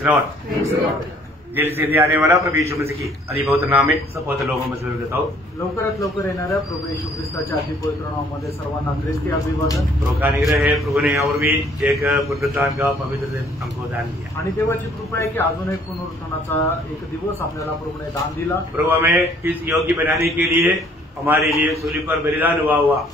Gel से आने वाला प्रभु यीशु मसीह की अधिपवित्र नाम में सब पवित्र लोगों में शुरू करता हूँ। लवकरात लवकर येणाऱ्या प्रभू येशू ख्रिस्ताच्या अधिपवित्र नावामध्ये सर्वांना ख्रिस्ती अभिवादन। प्रभु का अनुग्रह है, प्रभु ने और भी एक पुनरुत्थान का पवित्र दिन हमको दान दिया आणि देवाची कृपा आहे की अजून एक पुनरुत्थानाचा एक दिवस आपल्याला प्रभूने दान दिला। प्रभु हमें इस योग्य बनाने के लिए हमारे लिए सूली पर बलिदान हुआ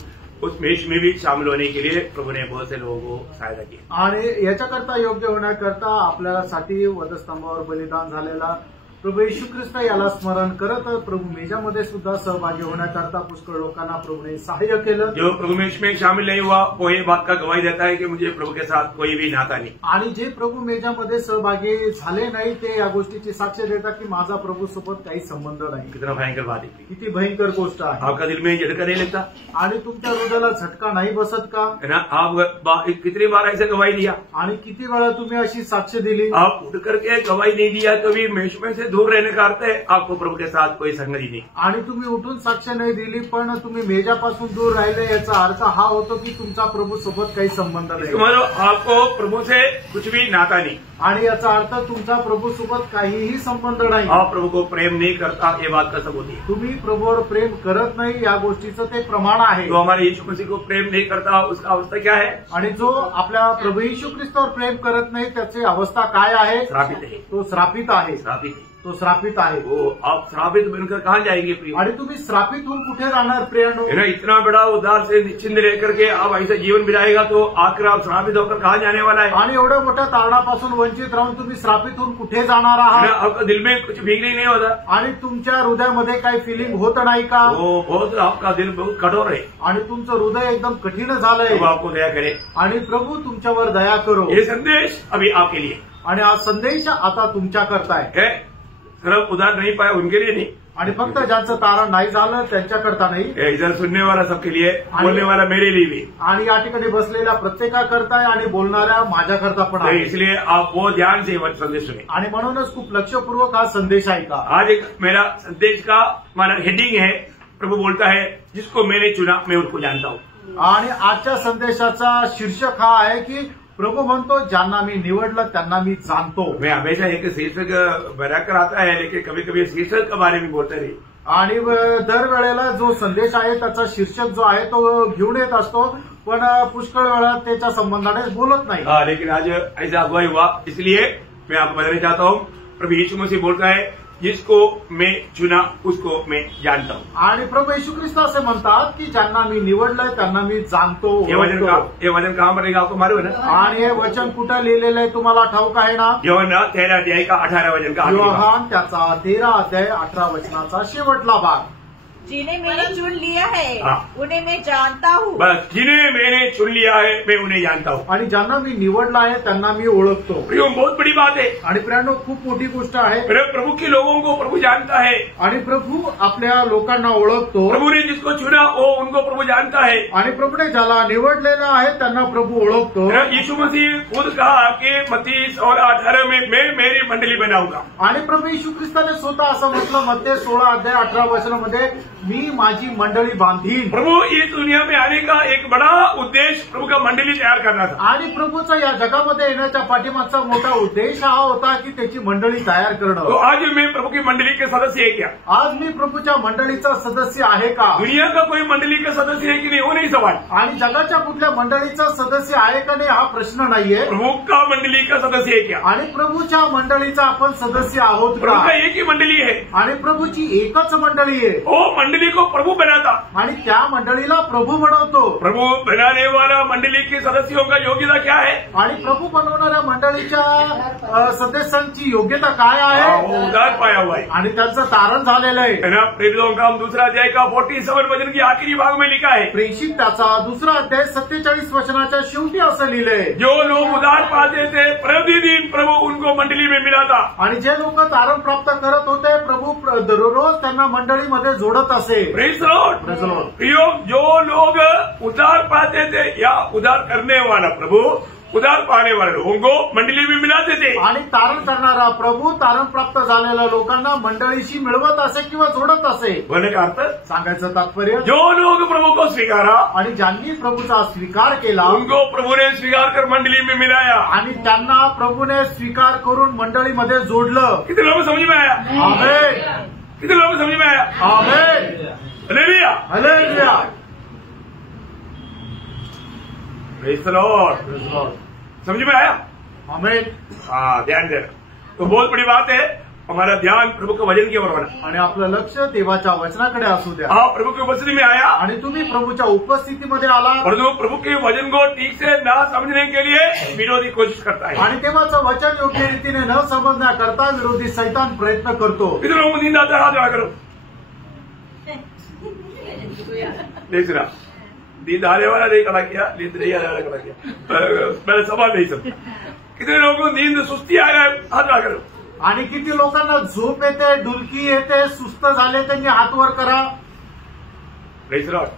उस मेष में भी शामिल होने के लिए प्रभु ने बहुत से लोगों को सहायता की आणि याच्याकरता योग्य होण्याकरता आपल्यासाठी वधस्तंभावर बलिदान झालेला प्रभू येशू ख्रिस्त याला स्मरण करत प्रभु मेजामध्ये सुद्धा सहभागी होण्याकरता पुष्कळ लोकांना प्रभूने सहाय्य केलं। जो प्रभु मेज में शामिल नहीं हुआ वो ये बात का गवाही देता है कि मुझे प्रभु के साथ कोई भी नाता नहीं। आणि जे प्रभू मेजामध्ये सहभागी झाले नाही ते या गोष्टीची साक्ष देतात की माझा प्रभू सोबत काही संबंध नाही। कितना भयंकर बात है, किती भयंकर गोष्ट आहे। आपका दिल में झटका नहीं लगता आणि तुमच्या हृदयाला झटका नाही बसत का? है ना? आप कितनी बार ऐसे गवाही दिया आणि किती वेळा तुम्ही अशी साक्ष दिली? आप उठ करके गवाही नहीं दिया तो भी मेष में से दूर रहने का अर्थ है आपको प्रभु के साथ कोई संगति नहीं। आणि तुम्ही उठून साक्ष नाही दिली पण तुम्ही मेजापासून दूर राहिले याचा अर्थ हा होतो की तुमचा प्रभू सोबत काही संबंध नाही। तुम्हारा आपको प्रभु से कुछ भी नाता नहीं आणि याचा अर्थ तुमचा प्रभू सोबत काहीही संबंध नाही। आप प्रभु को प्रेम नहीं करता ये बात का सबूत है। तुम्ही प्रभूवर प्रेम करत नाही या गोष्टीचं ते प्रमाण आहे। जो हमारे यीशु मसीह को प्रेम नहीं करता उसका अवस्था क्या है? आणि जो आपल्या प्रभू येशू ख्रिस्तावर प्रेम करत नाही त्याची अवस्था काय आहे? श्रापित है। तो श्रापित आहे। श्रापित है, तो श्रापित आहे। वो आप श्रापित बनकर कहाँ जाएंगे प्रिय? आणि तुम्ही श्रापित होऊन कुठे जाणार प्रियानो? है ना? इतना बड़ा उद्धार से निश्चिंत रह करके आप ऐसा जीवन बिताएगा तो आखिर आप श्रापित होकर कहाँ जाने वाला है? आणि एवढ्या मोठ्या तारणापासून वंचित राहून तुम्ही श्रापित होऊन कुठे जाणार है आहात? ना? आपका दिल में कुछ भीगनी नहीं होता आणि तुमच्या हृदयामध्ये काही फिलिंग होत नाही का? वो बहुत आपका दिल बहुत कठोर है। आणि तुमचं हृदय एकदम कठीण झालंय वो आपको दया करे आणि प्रभू तुमच्यावर दया करो। ये संदेश अभी आपके लिए आणि हा संदेश आता तुमच्या करताय है। सिर्फ उधार नहीं पाया उनके लिए नहीं, आणि फक्त ज्यांचं तारण नाही झालं त्यांच्याकरता नाही, इधर सुनने वाला सबके लिए, बोलने वाला मेरे लिए भी, आणि या ठिकाणी बसलेल्या प्रत्येकाकरता आणि बोलणाऱ्या माझ्याकरता पण तो आहे। इसलिए आप वो ध्यान से संदेश सुने। आणि म्हणूनच खूप लक्षपूर्वक हा संदेश ऐका। आज एक मेरा संदेश का माना हेडिंग है, प्रभु बोलता है जिसको मैंने चुना मैं उनको जानता हूँ। आणि आजच्या संदेशाचा शीर्षक हा आहे की प्रभु म्हणतो ज्यांना मी निवडलं त्यांना मी जाणतो। मैं हमेशा एक शीर्षक बनाकर आता है लेकिन कभी कभी शीर्षक के बारे में बोलता नहीं। आणि दरवेळेला जो संदेश आहे त्याचा शीर्षक जो आहे तो घेऊन येत असतो पण पुष्कळ वेळा त्याच्या संबंधाने बोलत नाही। लेकिन आज ऐसा अगुवाई हुआ इसलिए मैं आपको बताना चाहता हूँ प्रभु यीशु मसीह बोलता है जिसको मैं चुना उसको मैं जानता हूँ। आणि प्रभू येशू ख्रिस्त असे म्हणतात की ज्यांना मी निवडलंय त्यांना मी जाणतो। ये वचन कहाँ पड़ेगा आपको मालूम है ना? आणि हे वचन कुठं लिहिलेलं आहे तुम्हाला ठाऊक आहे ना? योहन्ना 13 अध्याय का 18 वचन का योहान त्याचा 13 अध्याय 18 वचनाचा शेवटला भाग। जिन्हें मैंने चुन लिया है हाँ। उन्हें मैं जानता हूँ। बस जिन्हें मैंने चुन लिया है मैं उन्हें जानता हूँ। आणि ज्यांना मी निवडलं आहे त्यांना मी ओळखतो। प्रियो बहुत बड़ी बात है। आणि प्रियानो खूप मोठी गोष्ट आहे। प्रभु के लोगों को प्रभु जानता है आणि प्रभु आपल्या लोकांना ओळखतो। प्रभु ने जिसको चुना वो उनको प्रभु जानता है आणि प्रभुने ज्याला निवडलेलं आहे त्यांना प्रभु ओळखतो। यीशु मसीह खुद कहा कि मत्ती 16:18 में मैं मेरी मंडली बनाऊंगा। आणि प्रभू येशू ख्रिस्ताने स्वतः असं म्हटलं मत्ती 16 अध्याय 18 वचनामध्ये मी माझी मंडळी बांधीन। प्रभु इस दुनिया में आने का एक बड़ा उद्देश्य प्रभु का मंडली तैयार करना था। आणि प्रभूचा या जगामध्ये येण्याच्या पाठीमागचा मोठा उद्देश हा होता की त्याची मंडळी तयार करणं। तो आज मैं प्रभु की मंडली के सदस्य है क्या? आज मी प्रभूच्या मंडळीचा सदस्य आहे का? दुनिया का कोई मंडली का सदस्य है कि नहीं वो नहीं सवाल। आणि जगाच्या कुठल्या मंडळीचा सदस्य आहे का नाही हा प्रश्न नाहीये। प्रभु का मंडली का सदस्य है क्या? आणि प्रभूच्या मंडळीचा आपण सदस्य आहोत प्रभु का? का एक ही मंडली है आणि प्रभूची एकच मंडळी आहे। वो मंडली को प्रभु बनाता आणि त्या मंडळीला प्रभु बनवतो। प्रभु बनाने वाला मंडली के सदस्यों का योग्यता क्या है? आणि प्रभु बनवणाऱ्या मंडळीच्या सदस्यांची योग्यता काय आहे? वो उधार पाया हुआ है आणि त्यांचं तारण झालेलं आहे। है ना? प्रेरितों का 2 अध्याय का 47 वचन की आखिरी भाग में लिखा है, प्रेषित त्याचा 2 अध्याय 47 वचनाच्या शेवटी असं लिहिलंय, जो लोग उधार पाते थे प्रतिदिन प्रभु उनको मंडली में मिलाता। आणि जे लोक तारण प्राप्त करत होते प्रभु दररोज त्यांना मंडळीमध्ये जोडत असे। Praise the Lord. Praise the Lord. प्रियो जो लोग उधार पाते थे या उधार करने वाला प्रभु उधार पाने वाले लोगों को मंडली में मिलाते थे। आणि तारण करणारा प्रभू तारण प्राप्त झालेल्या लोकांना मंडळीशी मिळवत असे किंवा जोडत असे। बोलने का अर्थ, सांगायचं तात्पर्य, जो लोग प्रभु को स्वीकारा आणि ज्यांनी प्रभूचा स्वीकार केला उनको प्रभु ने स्वीकार कर मंडली में मिलाया। आणि त्यांना प्रभूने स्वीकार करून मंडळीमध्ये जोडलं। कितने लोग समझ में आया? आमेन, कितने लोग समझ में आया? Amen, hallelujah, hallelujah, praise the Lord. समझ में आया? आमेन। हाँ, ध्यान देना। तो बहुत बड़ी बात है, हमारा ध्यान प्रभु के वचन की ओर होना। आणि आपलं लक्ष देवाच्या वचनाकडे असू द्या। आप प्रभु के उपस्थिति में आया आणि तुम्ही प्रभूच्या उपस्थितीमध्ये आला, परंतु प्रभु के वचन को ठीक से ना समझने के लिए विरोधी कोशिश करता है। आणि तेव्हाचं वचन योग्य रीतीने न समजण्याकरता विरोधी शैतान प्रयत्न करतो। कितने लोगों को नींद आता है? हाथ खड़ा करो। देख रहा, नींद आने वाला नहीं खड़ा किया, नींद नहीं आने वाला खड़ा किया। मैंने सवाल नहीं समझा। कितने लोगों को नींद सुस्ती आ रहा है? हाथ खड़ा करो। आणि किती लोकांना झोप येते, डुलकी येते, सुस्त झाले, त्यांनी हात वर करा। Praise the Lord.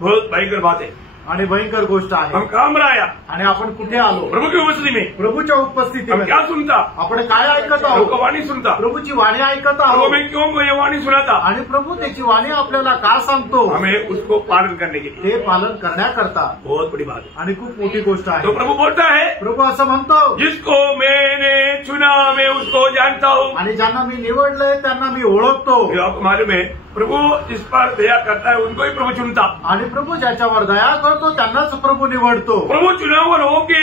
बहुत भयंकर बात है। आणि भयंकर गोष्ट आहे। हम कहाँ आया? आणि आपण कुठे आलो? प्रभु की उपस्थिति में। प्रभूच्या हम उपस्थितीमध्ये क्या सुनता? आपण काय ऐकत प्रभु आहोत? का वाणी सुनता। प्रभूची वाणी ऐकत प्रभु आहोत। में क्यों को ये वाणी सुनाता? आणि प्रभू त्याची वाणी आपल्याला का सांगतो? हमें उसको पालन करने के लिए। ते पालन करण्याकरता बहुत बड़ी बात है। आणि खूप मोठी गोष्ट तो आहे। प्रभु बोलता है, प्रभू असं म्हणतो, जिसको मैंने चुना मैं उसको जानता हूँ। आणि ज्यांना मी निवडलंय त्यांना मी ओळखतो। ये आपको मालूम है, प्रभु जिस पर दया करता है उनको ही प्रभु चुनता। आणि प्रभू ज्याच्यावर दया करतो त्यांनाच प्रभू निवडतो। प्रभु चुना हुआ लोगों के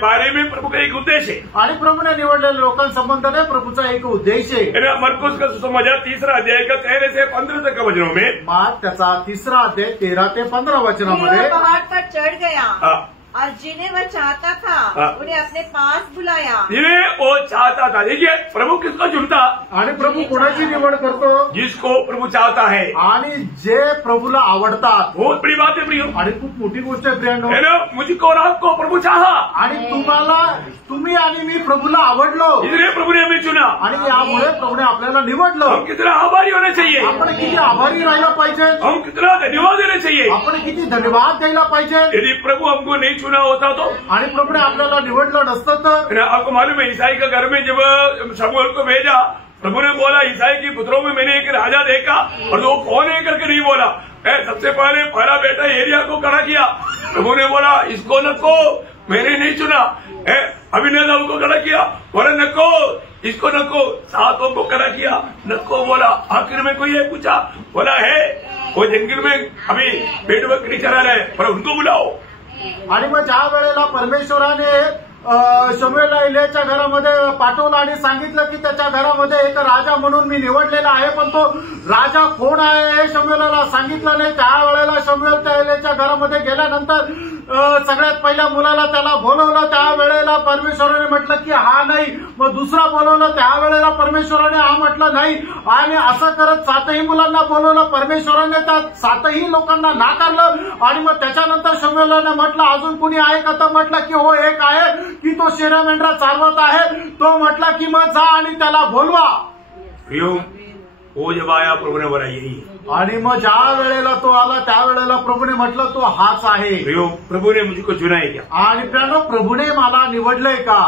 बारे में प्रभु का एक उद्देश्य है। आणि प्रभूने निवडलेल्या लोकांसंबंधाने प्रभूचा एक उद्देश आहे। मरकुस का सुसमाचार 3 अध्याय का 13 से 15 तक के वचनों में, मार्क त्याचा 3 अध्याय 13 ते 15 फिर वचनामध्ये, वह पहाड़ पर चढ़ गया हाँ, और जिन्हें वह चाहता था हाँ। उन्हें अपने पास बुलाया। जिन्हें वो चाहता था। देखिए, प्रभु किसको चुनता? आणि प्रभू कोणाची निवड करतो? जिसको प्रभु चाहता है। आणि जे प्रभूला आवडतात। बहुत बड़ी बात है प्रियो, आणि खूप मोठी गोष्ट आहे प्रियांनो। है ना? मुझको और आपको प्रभु चाहा, आणि तुम्ही आणि मी प्रभूला आवडलो, इसलिए प्रभु ने हमें चुना। आणि यामुळे प्रभूने आपल्याला निवडलं। हम कितना आभारी होना चाहिए, आपण किती आभारी राहायला पाहिजे, हम कितना धन्यवाद देना चाहिए। आपण किती धन्यवाद द्यायला पाहिजे। यदि प्रभु हमको नहीं चुना होता तो, आणि प्रभूने आपल्याला निवडलं नसतं तर, है ना? आपको मालूम है, ईसाई के घर में जब शमूएल को भेजा, प्रभु ने बोला, ईसाई की पुत्रों में मैंने एक राजा देखा, और वो कौन है करके नहीं बोला। सबसे पहला बेटा एरिया को खड़ा किया। प्रभु ने बोला, इसको नको, मैंने नहीं चुना। अभिनदाब को खड़ा किया, बोला नको, इसको नको। 7 को खड़ा किया, नको बोला। आखिर में कोई ये पूछा, बोला है वो जंगल में अभी पेड़ बकरी चरा रहे, पर उनको बुलाओ। आणि मग ज्या वेळेला परमेश्वराने शमूएलला एलियाच्या घरामध्ये पाठवलं आणि सांगितलं की त्याच्या घरामध्ये एक राजा म्हणून मी निवडलेला आहे, पण तो राजा कोण आहे हे शमूएलला सांगितलं नाही। त्यावेळेला शमूएल त्या एलियाच्या घरामध्ये गेल्यानंतर सगळ्यात पहिल्या मुलाला त्याला बोलवलं। त्यावेळेला परमेश्वराने म्हटलं की हा नाही, मग दुसरा बोलवलं, त्यावेळेला परमेश्वराने हा म्हटलं नाही, आणि असं करत 7ही मुलांना बोलवलं। परमेश्वराने त्या 7ही लोकांना नाकारलं। आणि मग त्याच्यानंतर शमूएलने म्हटलं, अजून कुणी आहे का? तर म्हटलं की हो, एक आहे की तो शेरा मेंढरा चालवत आहे। तो म्हटला की मग जा आणि त्याला बोलवा। वो जब आया प्रभु ने बोला यही है। आणि मग ज्या वेळेला तो आला त्यावेळेला प्रभूने म्हटलं तो हाच आहे। प्रभु ने मुझको चुना है क्या? आणि प्रियांनो, प्रभूने मला निवडलंय का?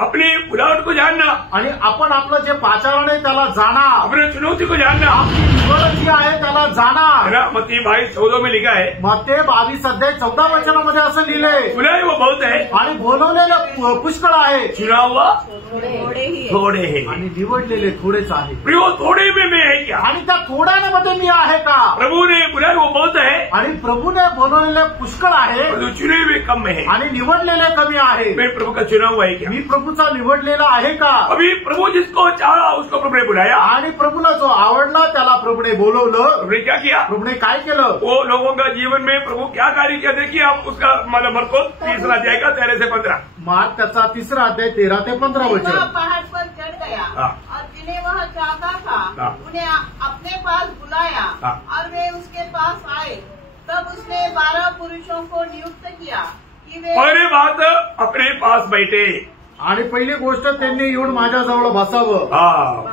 अपनी बुलावट को जानना, आणि आपण आपलं जे पाचारण आहे त्याला जाणा, अपने चुनौती को जानना, आपली निवड जी आहे त्याला जाणा। मत्ती 22:14 में लिखा है, मत्ती 22 अध्याय 14 वचनामध्ये असं लिहिलंय, बुलाए वो बहुत है आणि बोलवलेले पुष्कळ आहे, चुना हुआ थोड़े है, आणि निवडलेले थोडेच आहे। प्रियो, थोड़े में मैं है क्या? आणि त्या थोड्यामध्ये मी आहे का? प्रभु ने बुलाए वो बहुत है, आणि प्रभूने बोलवलेले पुष्कळ आहे, और चुने हुए कम में है। आणि निवडलेले कमी आहे। मैं प्रभु का चुना हुआ है क्या? मी प्रभूचा निवडलेला आहे का? अभी प्रभु जिसको चाहा उसको प्रभु ने बुलाया, आणि प्रभूला जो आवडला त्याला प्रभूने बोलवलं। प्रभु ने क्या किया? प्रभूने काय केलं? वो लोगों का जीवन में प्रभु क्या कार्य किया, देखिए आप उसका मतलब मरकुस 3 अध्याय का 13 से 15। मार्क त्याचा 3 अध्याय 13 ते 15 वचन। वह पहाड़ पर चढ़ गया और जिन्हें वह चाहता था उन्हें अपने पास बुलाया और वे उसके पास आए। तब उसने 12 पुरुषों को नियुक्त किया कि वे पहले बात अपने पास बैठे, आणि पहिली गोष्ट त्यांनी येऊन माझ्याजवळ बसावं,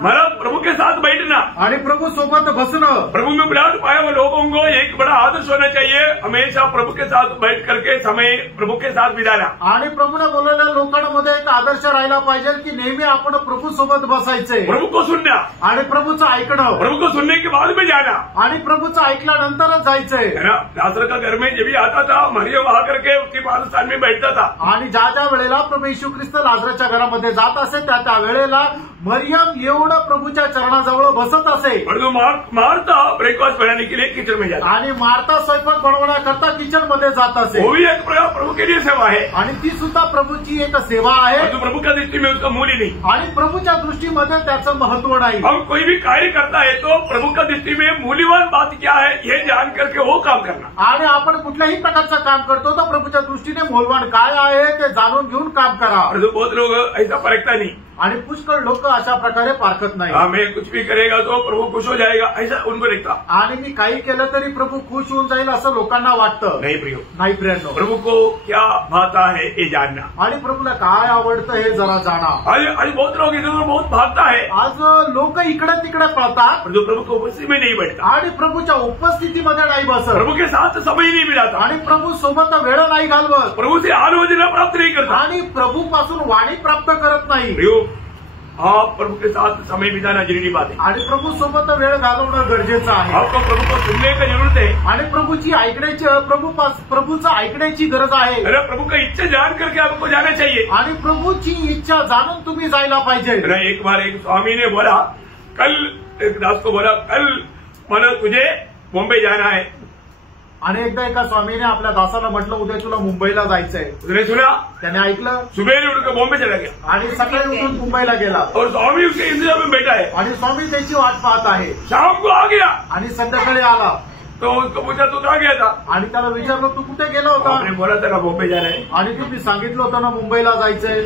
मला प्रभु के साथ बैठना आणि प्रभु सोबत बसणं. प्रभु में बुलावट पाया हुआ लोगों को एक बड़ा आदर्श होना चाहिए, हमेशा प्रभु के साथ बैठ करके समय प्रभु के साथ बिताना. आणि प्रभूने बोललेल्या लोकांमध्ये एक आदर्श राहिला पाहिजे की नेहमी आपण प्रभू सोबत बसायचे, प्रभु को सुनना आणि प्रभूचं ऐकणं, प्रभु को सुनने के बाद में जाना. आणि प्रभूचं ऐकल्यानंतरच जायचंय. है ना. लाजर का घर में जब भी आता था मरियम आकर के उसके पादस्थान में बैठता था. आणि ज्या ज्या वेळेला प्रभू येशू ख्रिस्त लाजराच्या घरामध्ये जात असे त्या त्या वेळेला मरियम एवढं प्रभूच्या चरणाजवळ बसत असे. और जो मारता ब्रेकफास्ट बनाने के लिए किचन में जाता. आणि मारता स्वयंपाक बनवण्याकरता किचन मध्ये जात असे. वो भी एक प्रकार प्रभु के लिए सेवा है, आणि ती सुद्धा प्रभूची एक सेवा आहे. और जो प्रभु का दृष्टि में उसका मूल्य नहीं. आणि प्रभूच्या दृष्टीमध्ये त्याचं महत्व नाही. हम कोई भी कार्य करता है तो प्रभु का दृष्टि में मूल्यवान बात क्या है ये जान करके वो काम करना. आणि आपण कुठल्याही प्रकारचं काम करतो तर प्रभूच्या दृष्टीने मूल्यवान काय आहे ते जाणून घेऊन काम करा. और जो बहुत लोग ऐसा परखता नहीं. आणि पुष्कळ लोक अशा प्रकारे पारखत नाही. मैं कुछ भी करेगा तो प्रभु खुश हो जाएगा ऐसा उनको दिखता. आणि मी काही केलं तरी प्रभू खुश होऊन जाईल असं लोकांना वाटतं. नहीं प्रियो, नाही प्रियांनो, प्रभु को क्या भाता है ये जानना. आणि प्रभूला काय आवडतं हे जरा जाणा. आज बहुत लोग इधर उधर बहुत भागता है. आज लोक इकडे तिकडे पळतात, और जो प्रभु को उपस्थिति में नहीं बैठता, आणि प्रभूच्या उपस्थितीमध्ये नाही बसत, प्रभु के साथ समय नहीं मिलाता, आणि प्रभू सोबत वेळ नाही घालवत, प्रभु से आलोचना प्राप्त नहीं करता, आणि प्रभूपासून वाणी प्राप्त करत नाही. प्रियो, आप प्रभु के साथ समय बिताना जरूरी बात है. आणि प्रभू सोबत वेळ घालवणं गरजेचं आहे. आपको प्रभु को सुनने की जरूरत है. आणि प्रभूची ऐकण्याची प्रभूचं ऐकण्याची गरज आहे. अरे प्रभु का इच्छा जान करके आपको जाना चाहिए. आणि प्रभूची इच्छा जाणून तुम्ही जायला पाहिजे. एक बार एक स्वामी ने बोला, कल एक दास को बोला, कल मला तुझे मुंबई जाना है. आणि एकदा एका स्वामीने आपल्या दासाला म्हटलं उद्या तुला मुंबईला जायचंय. उसने सुना, त्याने ऐकलं, सुबह उठकर बॉम्बे चला गया. आणि सकाळी उठून मुंबईला गेला. और स्वामी उसके इंतजार में बैठा है. आणि स्वामी त्याची वाट पाहत आहे. शाम को आ गया. आणि संध्याकाळी आला. तो उसको पूछा तू कहाँ गया था. आणि त्याला विचारलं तू कुठे गेला होता. आपने बोला था ना मुंबई जाना है. आणि तुम्ही सांगितलं होतं ना मुंबईला जायचंय.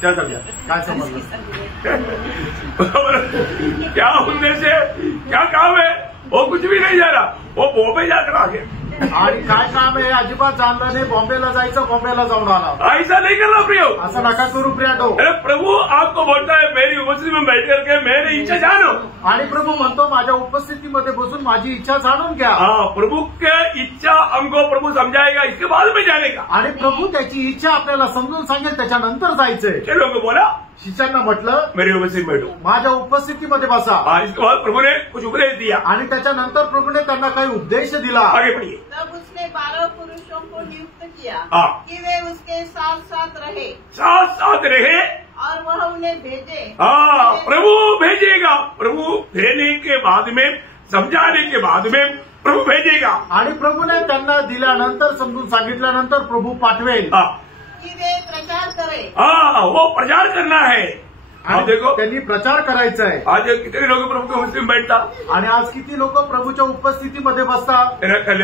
क्या समझा, काय समजलं. क्या उद्देश्य, क्या काम है, वो कुछ भी नहीं जा रहा, वो बॉम्बे जाकर आ गया. आणि काय काम आहे अजिबात जाणलं नाही. बॉम्बेला जायचं, बॉम्बेला जाऊन आला. ऐसा नहीं करना प्रियो. असं नका करू प्रियानो. अरे प्रभु आपको बोलता है मेरी उपस्थिति में बैठ करके मेरी इच्छा जानो. आणि प्रभू म्हणतो माझ्या उपस्थितीमध्ये बसून माझी इच्छा जाणून घ्या. प्रभु के इच्छा हमको प्रभु समझाएगा, इसके बाद में जाने का. आणि प्रभू त्याची इच्छा आपल्याला समजून सांगेल, त्याच्यानंतर जायचंय. चलो बोला, शिष्यांना म्हटलं मेरी उपस्थिति में बैठो. माझ्या उपस्थितीमध्ये बसा. इसके बाद प्रभु ने कुछ उपदेश दिया. आणि त्याच्यानंतर प्रभूने त्यांना काही उपदेश दिला. आगे बढ़िए. तब उसने 12 पुरुषों को नियुक्त किया हाँ। कि वे उसके साथ साथ रहे, साथ साथ रहे, और वह उन्हें भेजे. प्रभु भेजेगा. प्रभु भेजने के बाद में, समझाने के बाद में प्रभु भेजेगा. आणि प्रभूने त्यांना दिल्यानंतर, समजून सांगितल्यानंतर प्रभू पाठवेल. कि वे प्रचार करे. वो प्रचार करना है. आप देखो, त्यांनी प्रचार करायचा आहे. आज कितने लोग प्रभु के उपस्थिति में बैठता. आणि आज किती लोक प्रभूच्या उपस्थितीमध्ये बसतात. कल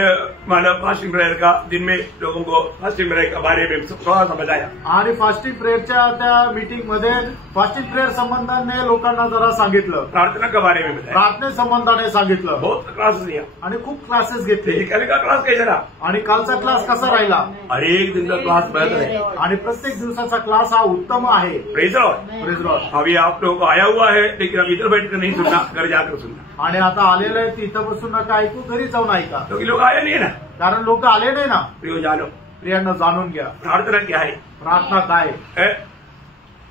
माना फास्टिंग प्रेयर का दिन में लोगों को फास्टिंग प्रेयर के बारे में थोड़ा सा बताया. आणि फास्टिंग प्रेयरच्या त्या मीटिंग मध्ये फास्टिंग प्रेयर संबंधाने लोकांना जरा सांगितलं. प्रार्थना के बारे में बताया. प्रार्थने संबंधाने सांगितलं. बहुत क्लासेस लिया. आणि खूप क्लासेस घेतले. कल का क्लास कैसा रहा. आणि कालचा क्लास कसा राहिला. हर एक दिन का क्लास बेहतर है. आणि प्रत्येक दिवसाचा क्लास हा उत्तम आहे. Praise Lord. Praise Lord. अभी आप लोगों को आया हुआ है, लेकिन अब इधर बैठकर नहीं सुनना, घर जाकर सुनना. आणि आता आलेलं आहे तिथं बसून नका ऐकू, घरी जाऊन ऐका. क्योंकि लोग आए नहीं है ना. कारण लोक आले नाही ना. प्रियो जानो, प्रियांना जाणून घ्या प्रार्थना क्या है. प्रार्थना काय है.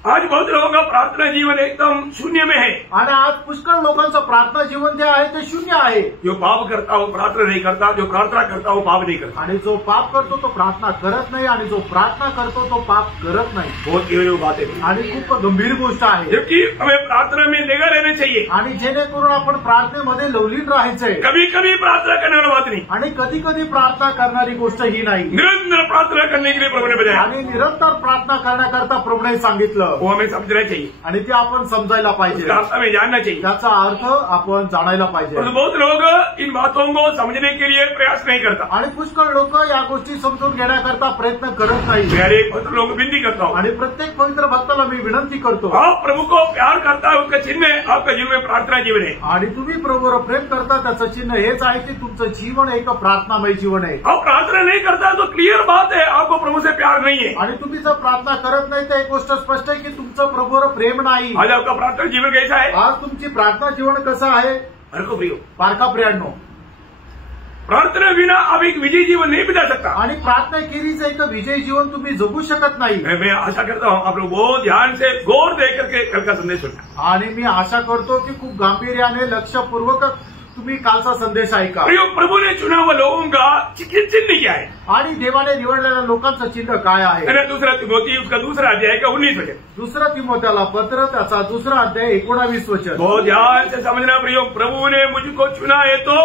आज बहुत लोगों का प्रार्थना जीवन एकदम शून्य में है. आणि आज पुष्कळ लोकांचं प्रार्थना जीवन जे आहे ते शून्य आहे. जो पाप करता वो प्रार्थना नहीं करता, जो प्रार्थना करता वो पाप नहीं करता. आणि जो पाप करतो तो प्रार्थना करत नाही, आणि जो प्रार्थना करतो तो पाप करत नाही. बहुत गंभीर बात है. आणि खूप गंभीर गोष्ट आहे. जबकि हमें प्रार्थना में निगा रहना चाहिए. आणि जेणेकरून आपण प्रार्थनेमध्ये लवलीन राहायचंय. कभी कभी प्रार्थना करने वाली बात नहीं. आणि कधी कधी प्रार्थना करणारी गोष्ट ही नाही. निरंतर प्रार्थना करने के लिए प्रभु ने बताया. आणि निरंतर प्रार्थना करण्याकरता प्रभूने सांगितलं. वो हमें समझना चाहिए, आणि ते आपण समजायला पाहिजे, उसका अर्थ हमें जानना चाहिए। त्याचा अर्थ आपण जाणायला पाहिजे। और बहुत लोग इन बातों को समझने के लिए प्रयास नहीं करता, आणि पुष्कळ लोक या गोष्टी समजून घेण्याकरता प्रयत्न करत नाही। मैं हर एक पवित्र लोगों को विनती करता हूँ, आणि प्रत्येक पवित्र भक्ताला मी विनंती करतो, आप प्रभु को प्यार करता है, उसका चिन्ह आपका जीवन में प्रार्थना जीवन है। आणि तुम्ही प्रभूवर प्रेम करता त्याचं चिन्ह हेच आहे की तुमचं जीवन एक प्रार्थनामय जीवन आहे। आप प्रार्थना नहीं करता तो क्लियर बात है आपको प्रभु से प्यार नहीं है। आणि तुम्ही जर प्रार्थना करत नाही तर एक गोष्ट स्पष्ट आहे की तुमचं प्रभूवर प्रेम नाही। आज आपका प्रार्थना जीवन कैसा है? आज तुमची प्रार्थना जीवन कसं आहे? हरको प्रियो, पारका प्रियांनो, प्रार्थना बिना आप एक विजयी जीवन नहीं बिता सकता। आणि प्रार्थना केलीच एक विजयी जीवन तुम्ही जगू शकत नाही। मैं आशा करता हूँ आप लोग बहुत ध्यान से गौर दे करके कल का संदेश सुनना। आणि मी आशा करतो की खूप गांभीर्याने लक्षपूर्वक तुम्ही कालचा संदेश ऐका। प्रभु ने चुना हुआ लोगों का चिन्ह क्या है? आणि देवाने निवडलेल्या लोकांचं चिन्ह काय आहे? मैंने दूसरा तिमोथी उसका दूसरा अध्याय का 19 वचन, दुसरा तिमोथ्याला पत्र त्याचा दुसरा अध्याय 19 वचन। बहुत ध्यान से समझना प्रियो, प्रभु ने मुझको चुना है तो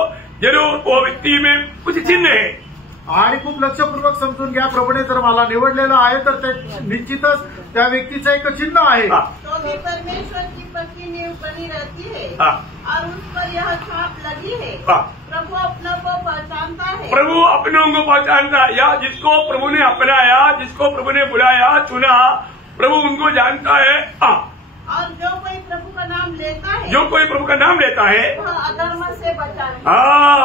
जरूर वो व्यक्ति में कुछ चिन्ह है। आणि खूप लक्षपूर्वक समजून घ्या, प्रभूने जर मला निवडलेलं आहे तर ते निश्चितच त्या व्यक्तीचं एक चिन्ह आहे। तो भी परमेश्वर की पक्की नींव बनी रहती है और उस पर यह छाप लगी है, प्रभु अपनों को पहचानता है। प्रभु अपनों को पहचानता है, या जिसको प्रभु ने अपनाया, जिसको प्रभु ने बुलाया, चुना, प्रभु उनको जानता है। और जो कोई प्रभु का नाम लेता है, जो कोई प्रभु का नाम लेता है वह अधर्म से बचा है।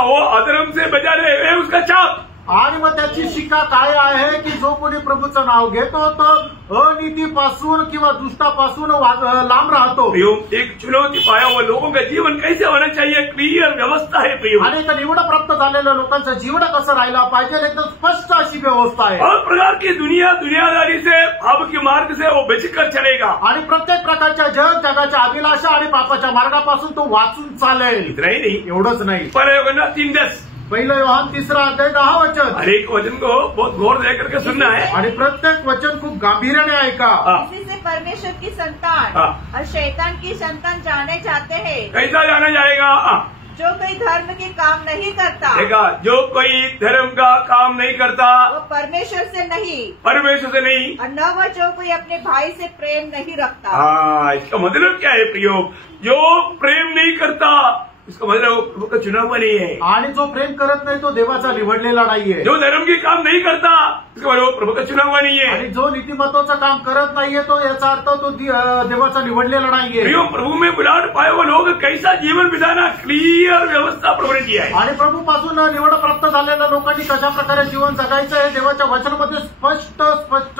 वो अधर्म से बचा रहे, उसका छाप। आणि मग त्याची शिक्का काय आहे की जो कोणी प्रभूचं नाव घेतो तो अनीतीपासून किंवा दुष्टापासून लांब राहतो। एक चुनौती पाया हुआ लोगों का जीवन कैसे होना चाहिए? क्लियर व्यवस्था है प्रियो। आणि एक निवड प्राप्त झालेल्या लोकांचं जीवन कसं राहायला पाहिजे, एकदम स्पष्ट अशी व्यवस्था आहे। और प्रकार की दुनियादारी से, पाप के मार्ग से वो बचकर चलेगा। आणि प्रत्येक प्रकारच्या जगाच्या अभिलाषा आणि पापाच्या मार्गापासून तो वाचून चालेल। इतना ही नहीं, एवढंच नाही। पर 3:10 पहिलं योहान 3 अध्याय 10 वचन। हर एक वचन को बहुत गौर दे करके सुनना है आणि प्रत्येक वचन खूप गांभीर्याने ऐका। इसी से परमेश्वर की संतान और शैतान की संतान जाने जाते हैं। कैसा जाना जाएगा? जो कोई धर्म के काम नहीं करता, देखा, जो कोई धर्म का काम नहीं करता वो परमेश्वर से नहीं, परमेश्वर से नहीं, और न वह जो कोई अपने भाई से प्रेम नहीं रखता। हाँ, इसका मतलब क्या है प्रयोग? जो प्रेम नहीं करता, इसका मतलब प्रभु का चुना हुआ नहीं है। आणि जो प्रेम करत नाही तो देवाचा निवडलेला नाहीये। जो धर्म के काम नहीं करता, इसका मतलब प्रभु का चुना हुआ नहीं है। आणि जो नीतिमत्वाचं काम करत नाहीये तो याचा अर्थ तो देवाचा निवडलेला नाहीये। प्रभु में बुलाहट पाए हुए लोग कैसा जीवन बिताना, क्लियर व्यवस्था प्रभु ने किया है। आणि प्रभूपासून निवड प्राप्त झालेल्या लोकांनी कशा प्रकारे जीवन जगायचं हे देवाच्या वचनामध्ये स्पष्ट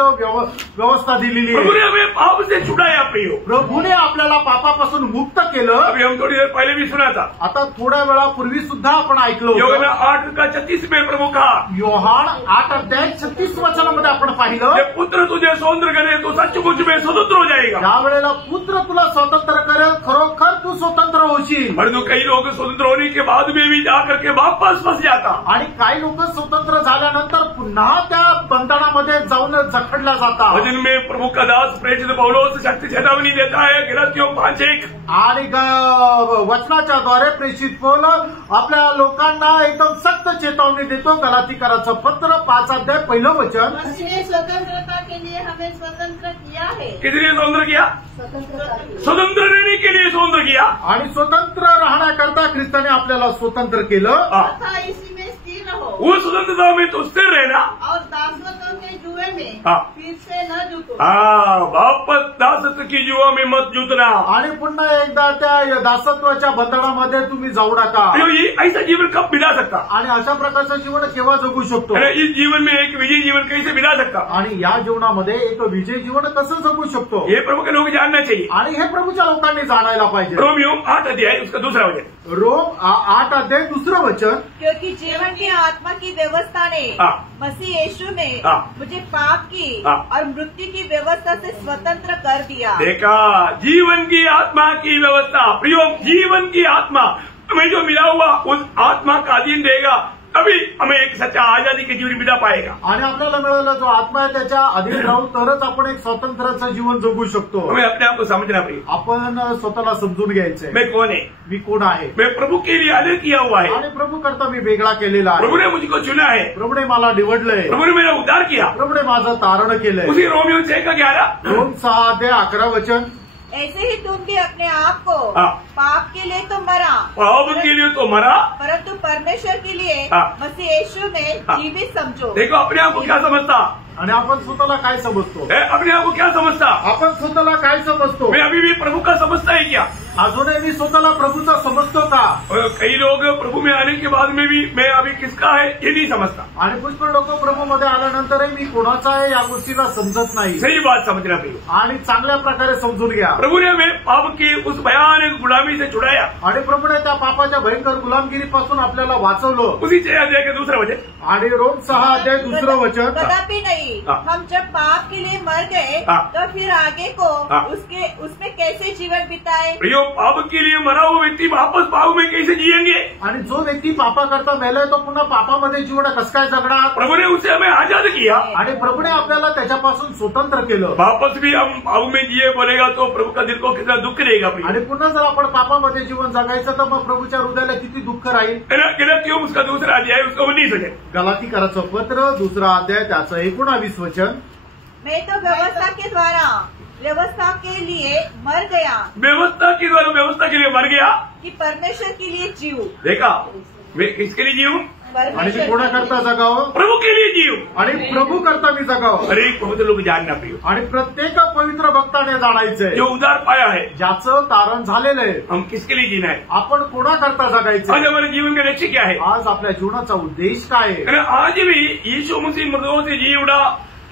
व्यवस्था दिलेली आहे। प्रभु ने हमें पाप से छुड़ाया प्रियो। प्रभूने आपल्याला पापापासून मुक्त केलं। अभी हम थोड़ी देर पहले भी सुना था, आता थोड्या वेळापूर्वी सुद्धा आपण ऐकलो। योहान 8:36 में प्रभु कहा, योहान 8 अध्याय 36 वचनामध्ये आपण पाहिलं, पुत्र तुझे स्वतंत्र करे तो सचमुच में स्वतंत्र हो जाएगा। ज्या वेळेला पुत्र तुला स्वतंत्र करेल खरोखर तू स्वतंत्र होशील। परंतु कई लोग स्वतंत्र होने के बाद में भी जाकर के वापस फंस जाता। आणि काही लोक स्वतंत्र झाल्यानंतर पुन्हा त्या बंधनामध्ये जाऊन जखडल्या जातात। वचन में प्रभु का दास प्रेरित पौलुस शक्ति चेतावनी देता है, गलातियों 5:1। आणि वचनाच्या द्वारे प्रेषित पौल आपल्या लोकांना एकदम सक्त चेतावणी देतो। गलातीकराचं पत्र 5 अध्याय 1 वचन। उसने स्वतंत्रता के लिए हमें स्वतंत्र किया है। किसने स्वतंत्र किया? स्वतंत्र रहने के लिए स्वतंत्र किया। आणि स्वतंत्र राहण्याकरता ख्रिस्ताने आपल्याला स्वतंत्र केलं। तथा इसी में स्थिर रहो, वो स्वतंत्रता में तो स्थिर रहना और दासत्व के जुए में फिर से न जुटो। वापस दासत्व की जुआ में मत जुटना। आणि पुन्हा एकदा त्या दासत्वाच्या बंधनामध्ये तुम्ही जाऊ नका। ये ऐसा जीवन कब बिता सकता? आणि अशा प्रकारचं जीवन केव्हा जगू शकतो? इस जीवन में एक विजयी जीवन कैसे बिता सकता? आणि या जीवनामध्ये एक विजयी जीवन कसं जगू शकतो हे प्रभु के लोग जानना चाहिए। आणि हे प्रभूच्या लोकांनी जाणायला पाहिजे। रोमियो 8 अध्याय उसका दूसरा वचन। रोम 8 अध्याय 2 वचन। क्योंकि जीवन की आत्मा की व्यवस्था ने मसीह यीशु में मुझे पाप की और मृत्यु की व्यवस्था से स्वतंत्र कर दिया। देखा, जीवन की आत्मा की व्यवस्था, प्रियो, जीवन की आत्मा तुम्हें जो मिला हुआ उस आत्मा का अधीन रहेगा तभी हमें एक सच्चा आजादी के जीवन बिता पाएगा। आणि आपल्याला मिळालेला जो आत्मा आहे त्याच्या अधीन राहून तरच आपण एक स्वतंत्राचं जीवन जगू शकतो। हमें अपने आप को समझना पड़ेगा, आपण स्वतःला समजून घ्यायचंय, मैं कौन है, मी कोण आहे, मैं प्रभु के लिए अलग किया हुआ है, आणि प्रभू करता मी वेगळा केलेला आहे, प्रभु ने मुझको चुना है, प्रभूने मला निवडलंय, प्रभु ने मेरा उद्धार किया। प्रभूने माझं तारण केलंय। उसी रोमियो 6:11 रोम 6:11 वचन, ऐसे ही तुम भी अपने आप को हाँ। पाप के लिए तो मरा, पाप के लिए तो मरा, परंतु परमेश्वर के लिए हाँ। मसीह यीशु में हाँ। जीवित समझो। देखो अपने आप को क्या समझता आणि आपण स्वतःला काय समजतो, है, अपने आप को क्या समझता, आपण स्वतःला काय समजतो, मैं अभी भी प्रभु का समझता है क्या? अजूनही मी स्वतःला प्रभूचा समजतो का? और कई लोग प्रभु में आने के बाद में भी मैं अभी किसका है ये नहीं समझता। आणि पुष्कळ लोक प्रभूमध्ये आल्यानंतरही मी कोणाचा आहे या गोष्टीला समजत नाही। सही बात समझना पड़ेगा। आणि चांगल्या प्रकारे समजून घ्या, प्रभु ने हमें पाप की उस भयानक गुलामी से छुड़ाया। आणि प्रभूने त्या पापाच्या भयंकर गुलामगिरीपासून आपल्याला वाचवलं। उसी 6 अध्याय के दूसरा वचन, आणि रोम 6:2 वचन, कदापि नहीं, हाँ। हम जब पाप के लिए मर गए हाँ। तो फिर आगे को हाँ। उसमें कैसे जीवन बिताए। प्रियो, पाप के लिए मरा हुआ व्यक्ति वापस पाप में कैसे जिएंगे? आणि जो व्यक्ती पापा करता मेलाय तो पुन्हा पापामध्ये जीवन कसं काय जगणार? प्रभु ने उससे हमें आजाद किया। आणि प्रभूने आपल्याला त्याच्यापासून स्वतंत्र केलं। वापस भी हम पाप में जिए बोलेगा तो प्रभु का दिल को कितना दुख रहेगा। प्रियो, आणि पुन्हा जर आपण पापामध्ये जीवन जगायचं तर मग प्रभूच्या हृदयाला किती दुःख राहील। क्यों उसका दूसरा अध्याय उसका 19 वचन, गलातीकराचं पत्र 2 अध्याय त्याचं 19 वचन, मैं तो व्यवस्था के द्वारा व्यवस्था के लिए मर गया व्यवस्था के द्वारा व्यवस्था के लिए मर गया कि परमेश्वर के लिए जीव। देखा, मैं किसके लिए जीऊं? आणि मी कोणाकरता जगावं? प्रभु के लिए जीऊं। आणि प्रभू करता मी जगावं। हर एक पवित्र लोग जानना प्रियो, आणि प्रत्येक पवित्र भक्ताने जाणायचंय जो उद्धार पाया है ज्याचं तारण झालेलं आहे हम किसके लिए जीना है। आपण कोणाकरता जगायचं। आज हमारे जीवन का लक्ष्य क्या है? आज आपल्या जीवनाचा उद्देश काय आहे? आज भी यीशु मसीह मृतकों से जी उड़ा,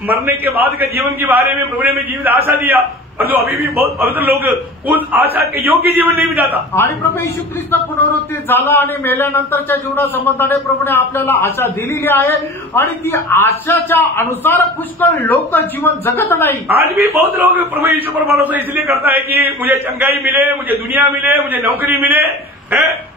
मरने के बाद के जीवन के बारे में प्रभु ने हमें जीवित आशा दिया, और जो अभी भी बहुत पवित्र लोग उस आशा के योग्य जीवन नहीं बिताता। आणि प्रभू येशू ख्रिस्त पुनरुत्थित झाला आणि मेल्यानंतरच्या जीवनासंबंधाने प्रभूने आपल्याला आशा दिलेली आहे, आणि ती आशाच्या अनुसार पुष्कळ लोक जीवन जगत नाही। आज भी बहुत लोग प्रभु यीशु पर भरोसा इसलिए करता है कि मुझे चंगाई मिले, मुझे दुनिया मिले, मुझे नौकरी मिले,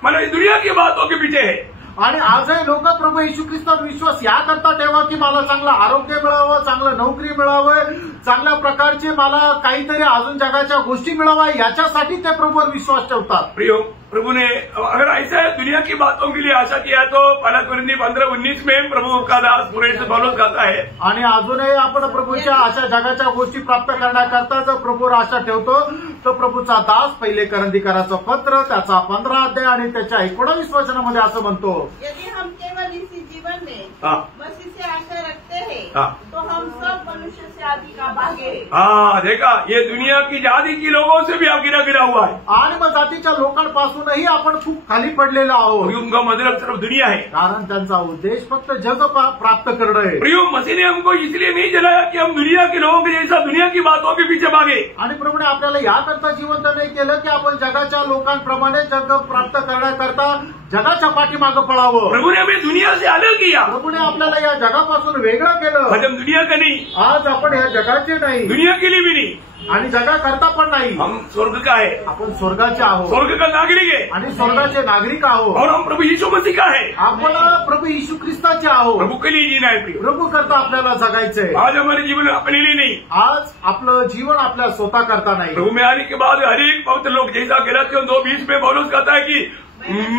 मतलब इस दुनिया की बातों के पीछे है। आणि आजही लोक प्रभू येशू ख्रिस्तावर विश्वास याकरता ठेवा की मला चांगलं आरोग्य मिळावं, चांगलं नोकरी मिळावं, चांगल्या प्रकारचे मला काहीतरी अजून जगाच्या गोष्टी मिळावा, याच्यासाठी ते प्रभूवर विश्वास ठेवतात। प्रियो, प्रभु ने अगर ऐसा है दुनिया की बातों के लिए आशा किया तो 1 कोरिन्थी 15:19 में प्रभु का दास पुरेश पौलुस कहता है, आणि अजूनही आपण प्रभूच्या अशा जगाच्या गोष्टी प्राप्त करण्याकरता जर प्रभूवर आशा ठेवतो तर प्रभूचा दास 1 कोरिन्थीकराचं पत्र त्याचा 15 अध्याय आणि त्याच्या 19 वचनामध्ये असं म्हणतो, यदि हम केवल इसी जीवन में हाँ। मसीह से आशा रखते हैं हाँ। तो हम सब मनुष्य से आदि का भागे। हाँ, देखा, ये दुनिया की जाति की लोगों से भी आप गिरा हुआ है, आणि मग जातीच्या लोकांपासूनही आपण खूप खाली पडलेलो आहोत, क्योंकि उनका मतलब सिर्फ दुनिया है। कारण त्यांचा उद्देश फक्त जग प्राप्त करणं आहे। प्रियो, मसीह ने हमको इसलिए नहीं जलाया कि हम दुनिया के लोगों के जैसा दुनिया की बातों के पीछे भागे। आणि प्रभूने आपल्याला याकरता जिवंत नाही केलं की आपण जगाच्या लोकांप्रमाणे जग प्राप्त करण्याकरता जगाच्या पाठीमागं पळावं। प्रभु ने हमें दुनिया से अलग किया। प्रभूने आपल्याला या जगापासून वेगळं केलं। आज हम दुनिया का नहीं, आज आपण ह्या जगाचे नाही दुनिया के लिए भी नहीं, आणि जगाकरता पण नाही, हम स्वर्ग का है, आपण स्वर्गाचे आहोत स्वर्ग का नागरिक है, आणि स्वर्गाचे नागरिक आहोत, और हम प्रभु यीशु मसीह का है। आपण प्रभू येशू ख्रिस्ताचे आहोत। प्रभु के लिए जीना है प्रियो। प्रभू करता आपल्याला जगायचंय। आज हमारे जीवन अपने लिए नहीं, आज आपलं जीवन आपल्या स्वतः करता नाही। प्रभु में आने के बाद हर एक पवित्र लोग, जैसा गलातियों 2:20 में पौलुस कहता है कि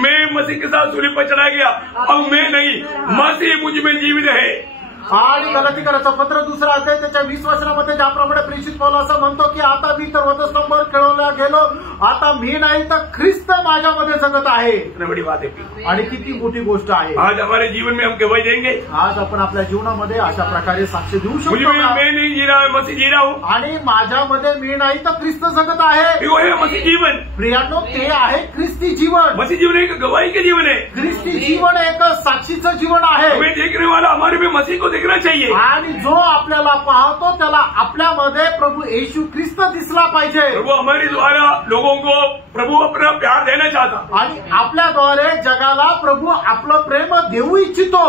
मैं मसीह के साथ सूली पर चढ़ाया गया, अब मैं नहीं, मसीह मुझ में जीवित है। आणि गलातीकराचं पत्र 2 अध्याय त्याच्या 20 वचनामध्ये ज्याप्रमाणे प्रेषित पौलुस असं म्हणतो की आता मी तर वधस्तंभावर खेळवला गेलो, आता मी नाही तर ख्रिस्त माझ्यामध्ये जगत आहे। इतनी बड़ी बात है प्रियो। आणि किती मोठी गोष्ट आहे। आज हमारे जीवन में हम गवाही देंगे, आज आपण आपल्या जीवनामध्ये अशा प्रकारे साक्ष देऊ मुझे शकतो का? मैं नहीं जी रहा, मसीह जी रहा हूँ, आणि माझ्यामध्ये मी नाही तर ख्रिस्त जगत आहे। वो है मसीह जीवन। प्रियांनो, ते आहे ख्रिस्ती जीवन। मसीह जीवन एक गवाही के जीवन है। ख्रिस्ती जीवन एक साक्षीचं जीवन आहे। हमें देखने वाला हमारे में मसीह को दिखना चाहिए। आणि जो आपल्याला पाहतो त्याला आपल्यामध्ये प्रभु येशू ख्रिस्त दिसला पाहिजे। प्रभु हमारे द्वारा लोगों को प्रभु अपना प्यार देना चाहता आणि आपल्याद्वारे जगाला प्रभु आपलं प्रेम देऊ इच्छितो।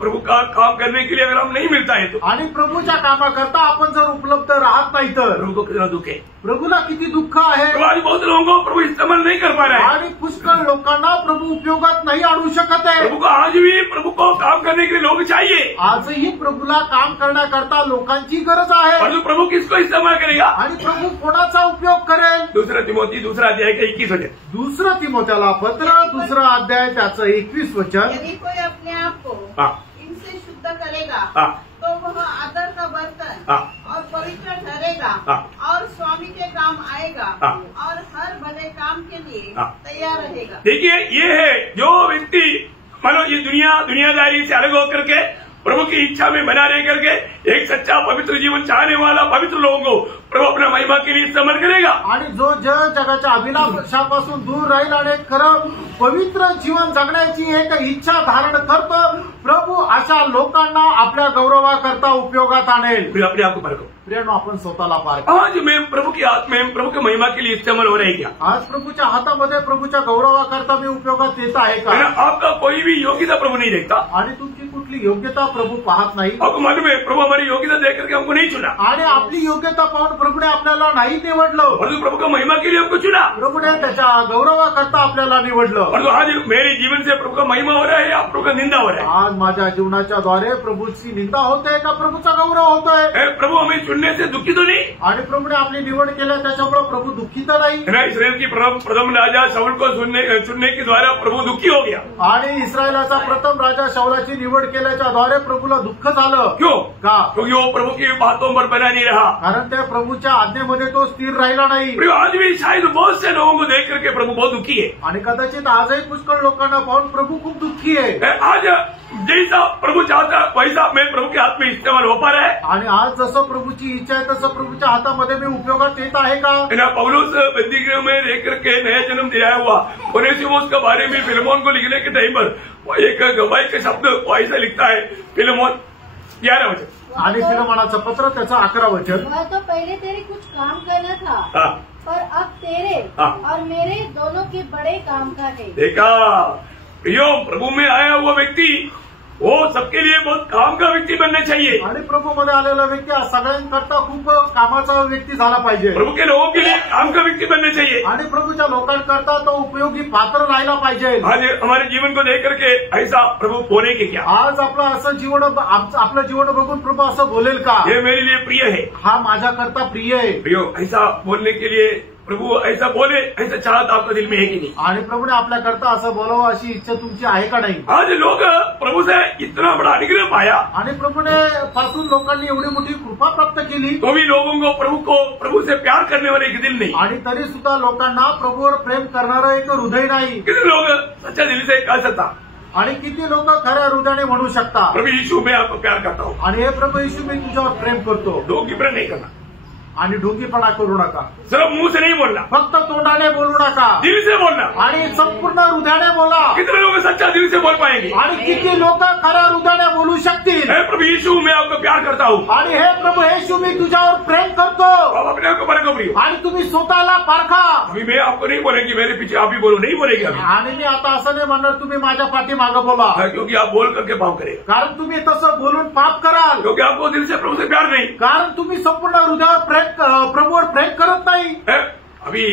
प्रभु का काम करने के लिए अगर हम नहीं मिलता है तो आणि प्रभूच्या कामाकरता आपण जर उपलब्ध राहत नाही तर प्रभु को कितना दुख है। प्रभूला किती दुःख आहे। तो आज बहुत लोगों को प्रभु इस्तेमाल नहीं कर पा रहा है। आणि पुष्कळ लोकांना प्रभु उपयोगात नाही आणू शकत आहे। प्रभु को आज भी प्रभु को काम करने के लिए लोग चाहिए। आजही प्रभूला काम करण्याकरता लोकांची गरज आहे। और जो प्रभु किसको इस्तेमाल करेगा? आणि प्रभु कोणाचा उपयोग करेल? दूसरा तिमोथी दूसरा अध्याय का 21 वचन। दुसरं तिमोथेला पत्र दुसरा अध्याय त्याचं 21 वचन। यदि कोई अपने आप को हाँ। इनसे शुद्ध करेगा हाँ। तो वह आदर का बर्तन हाँ। और पवित्र ठहरेगा हाँ। और स्वामी के काम आएगा हाँ। और हर भले काम के लिए हाँ। तैयार रहेगा। देखिए ये है जो व्यक्ति मानो ये दुनियादारी से अलग होकर के प्रभु की इच्छा में बना रह करके एक सच्चा पवित्र जीवन चाहने वाला पवित्र लोगों को प्रभु अपना महिमा के लिए इस्तेमाल करेगा। आणि जो जगाच्या अभिलाषापासून दूर राहील आणि खरं पवित्र जीवन जगण्याची एक इच्छा धारण करतो प्रभु अशा लोकांना आपल्या गौरवाकरता उपयोगात आणेल। फिर अपने आप को परखो। प्रियनो आपण स्वतःला पार आज मैं प्रभु की हाथ में प्रभु की महिमा के लिए इस्तेमाल हो रहा है क्या? आज प्रभूच्या हातामध्ये प्रभूच्या गौरवाकरता मी उपयोगात येत आहे का? आपका कोई भी योग्यता प्रभु नहीं देखता आणि तुमची कुठली योग्यता प्रभू पाहत नाही। आपको मालूम है प्रभु हमारी योग्यता देख करके हमको नहीं चुना आणि आपली योग्यता पाहून प्रभूने आपल्याला नाही निवडलं और जो प्रभु का महिमा के लिए हमको चुना प्रभूने त्याच्या गौरवाकरता आपल्याला निवडलं। और जो आज मेरे जीवन से प्रभु का महिमा हो रहा है या प्रभु का निंदा हो रहा है? आज माझ्या जीवनाच्या द्वारे प्रभूची निंदा होते का प्रभूचा गौरव होतोय? प्रभु हमें चुनने से दुखी तो नहीं आणि प्रभूने आपली निवड केल्या त्याच्यामुळे प्रभू दुःखित नाही। इसराइल की प्रथम राजा शाऊल को चुनने के द्वारा प्रभु दुखी हो गया आणि इस्रायलाचा प्रथम राजा शाऊलाची निवड केल्याच्या द्वारे प्रभूला दुःख झालं। क्यों? का? क्योंकि वो प्रभु की बातों पर बना नहीं रहा। कारण त्या प्रभूच्या आज्ञेमध्ये तो स्थिर राहिला नाही। आज भी शायद बहुत से लोगों को देख करके प्रभु बहुत दुखी है आणि कदाचित आजही पुष्कळ लोकांना पाहून प्रभू खूप दुःखी आहे। आज जैसा प्रभु चाहता वैसा मैं प्रभु के हाथ में इस्तेमाल हो पा रहा है। आणि आज जसं प्रभूची इच्छा आहे तसं प्रभूच्या हातामध्ये मी उपयोगात येत आहे का? पौलुस बंदीगृह में रह करके नया जन्म दिलाया हुआ ओनेसिमोस के बारे में फिलेमोन को लिखने के टाइम पर एक गवाही का शब्द ऐसा लिखता है फिलेमोन 11 वचन। आणि फिलेमोनाचं पत्र त्याचं 11 वचन। वह तो पहले तेरे कुछ काम करना था हाँ। पर अब तेरे हाँ। और मेरे दोनों के बड़े काम का है। देखा प्रियो प्रभु में आया हुआ व्यक्ति वो सबके लिए बहुत काम का व्यक्ति बनना चाहिए। आणि प्रभूमध्ये आलेला व्यक्ती सगळ्यांकरता खूप कामाचा व्यक्ती झाला पाहिजे। प्रभु के लोगों के लिए काम का व्यक्ती बनना चाहिए आणि प्रभूच्या लोकांकरता तो उपयोगी पात्र राहिला पाहिजे। आज हमारे जीवन को देख करके ऐसा प्रभु बोले कि क्या आज आपलं असं जीवन आपलं जीवन बघून प्रभू असं बोलेल का? ये मेरे लिए प्रिय है, हा माझ्याकरता प्रिय आहे। प्रियो ऐसा बोलने के लिए प्रभु ऐसा बोले ऐसा चाहत आपका दिल में है कि नहीं? आणि प्रभूने आपल्याकरता असं बोलावं अशी इच्छा तुमची आहे का नाही? आज लोग प्रभु से इतना बड़ा अनुग्रह पाया आणि प्रभूने पासून लोकांनी एवढी मोठी कृपा प्राप्त केली तो भी लोगों को प्रभु से प्यार करने वाले एक दिल नहीं। आणि तरी सुद्धा लोकांना प्रभूवर प्रेम करणारं एक हृदय नाही। कितने लोग सच्चा दिल से कह सकता आणि किती लोक खऱ्या हृदयाने म्हणू शकता प्रभु यीशु मैं आपको प्यार करता हूँ आणि हे प्रभू येशू मी तुझ्यावर प्रेम करतो। लोग की प्रेम नहीं करना आणि ढोंगीपणा करू नका। सिर्फ मुंह से नहीं बोलना, फक्त तोंडाने बोलू नका, दिल से बोलना। आणि संपूर्ण हृदयाने बोला। कितने लोग सच्चा दिल से बोल पाएंगे? आणि किती लोक खऱ्या हृदयाने बोलू शकतील? हे प्रभु यीशु मैं आपको प्यार करता हूँ आणि हे प्रभू येशू मी तुझ्यावर प्रेम करतो। आप अपने आप को परखो प्रिय। आणि तुम्ही स्वतःला पारखा। अभी मैं आपको नहीं बोलेंगे मेरे पीछे आप ही बोलो, नहीं बोलेंगे अभी। आणि मी आता असं नाही म्हणणार तुम्ही माझ्या पाठीमागं बोला, क्योंकि आप बोल करके पाप करेगा, कारण तुम्ही तसं बोलून पाप कराल। क्योंकि आपको दिल से प्रभु से प्यार नहीं, कारण तुम्ही संपूर्ण हृदयावर प्रभूवर प्रेम करत नाही। अभी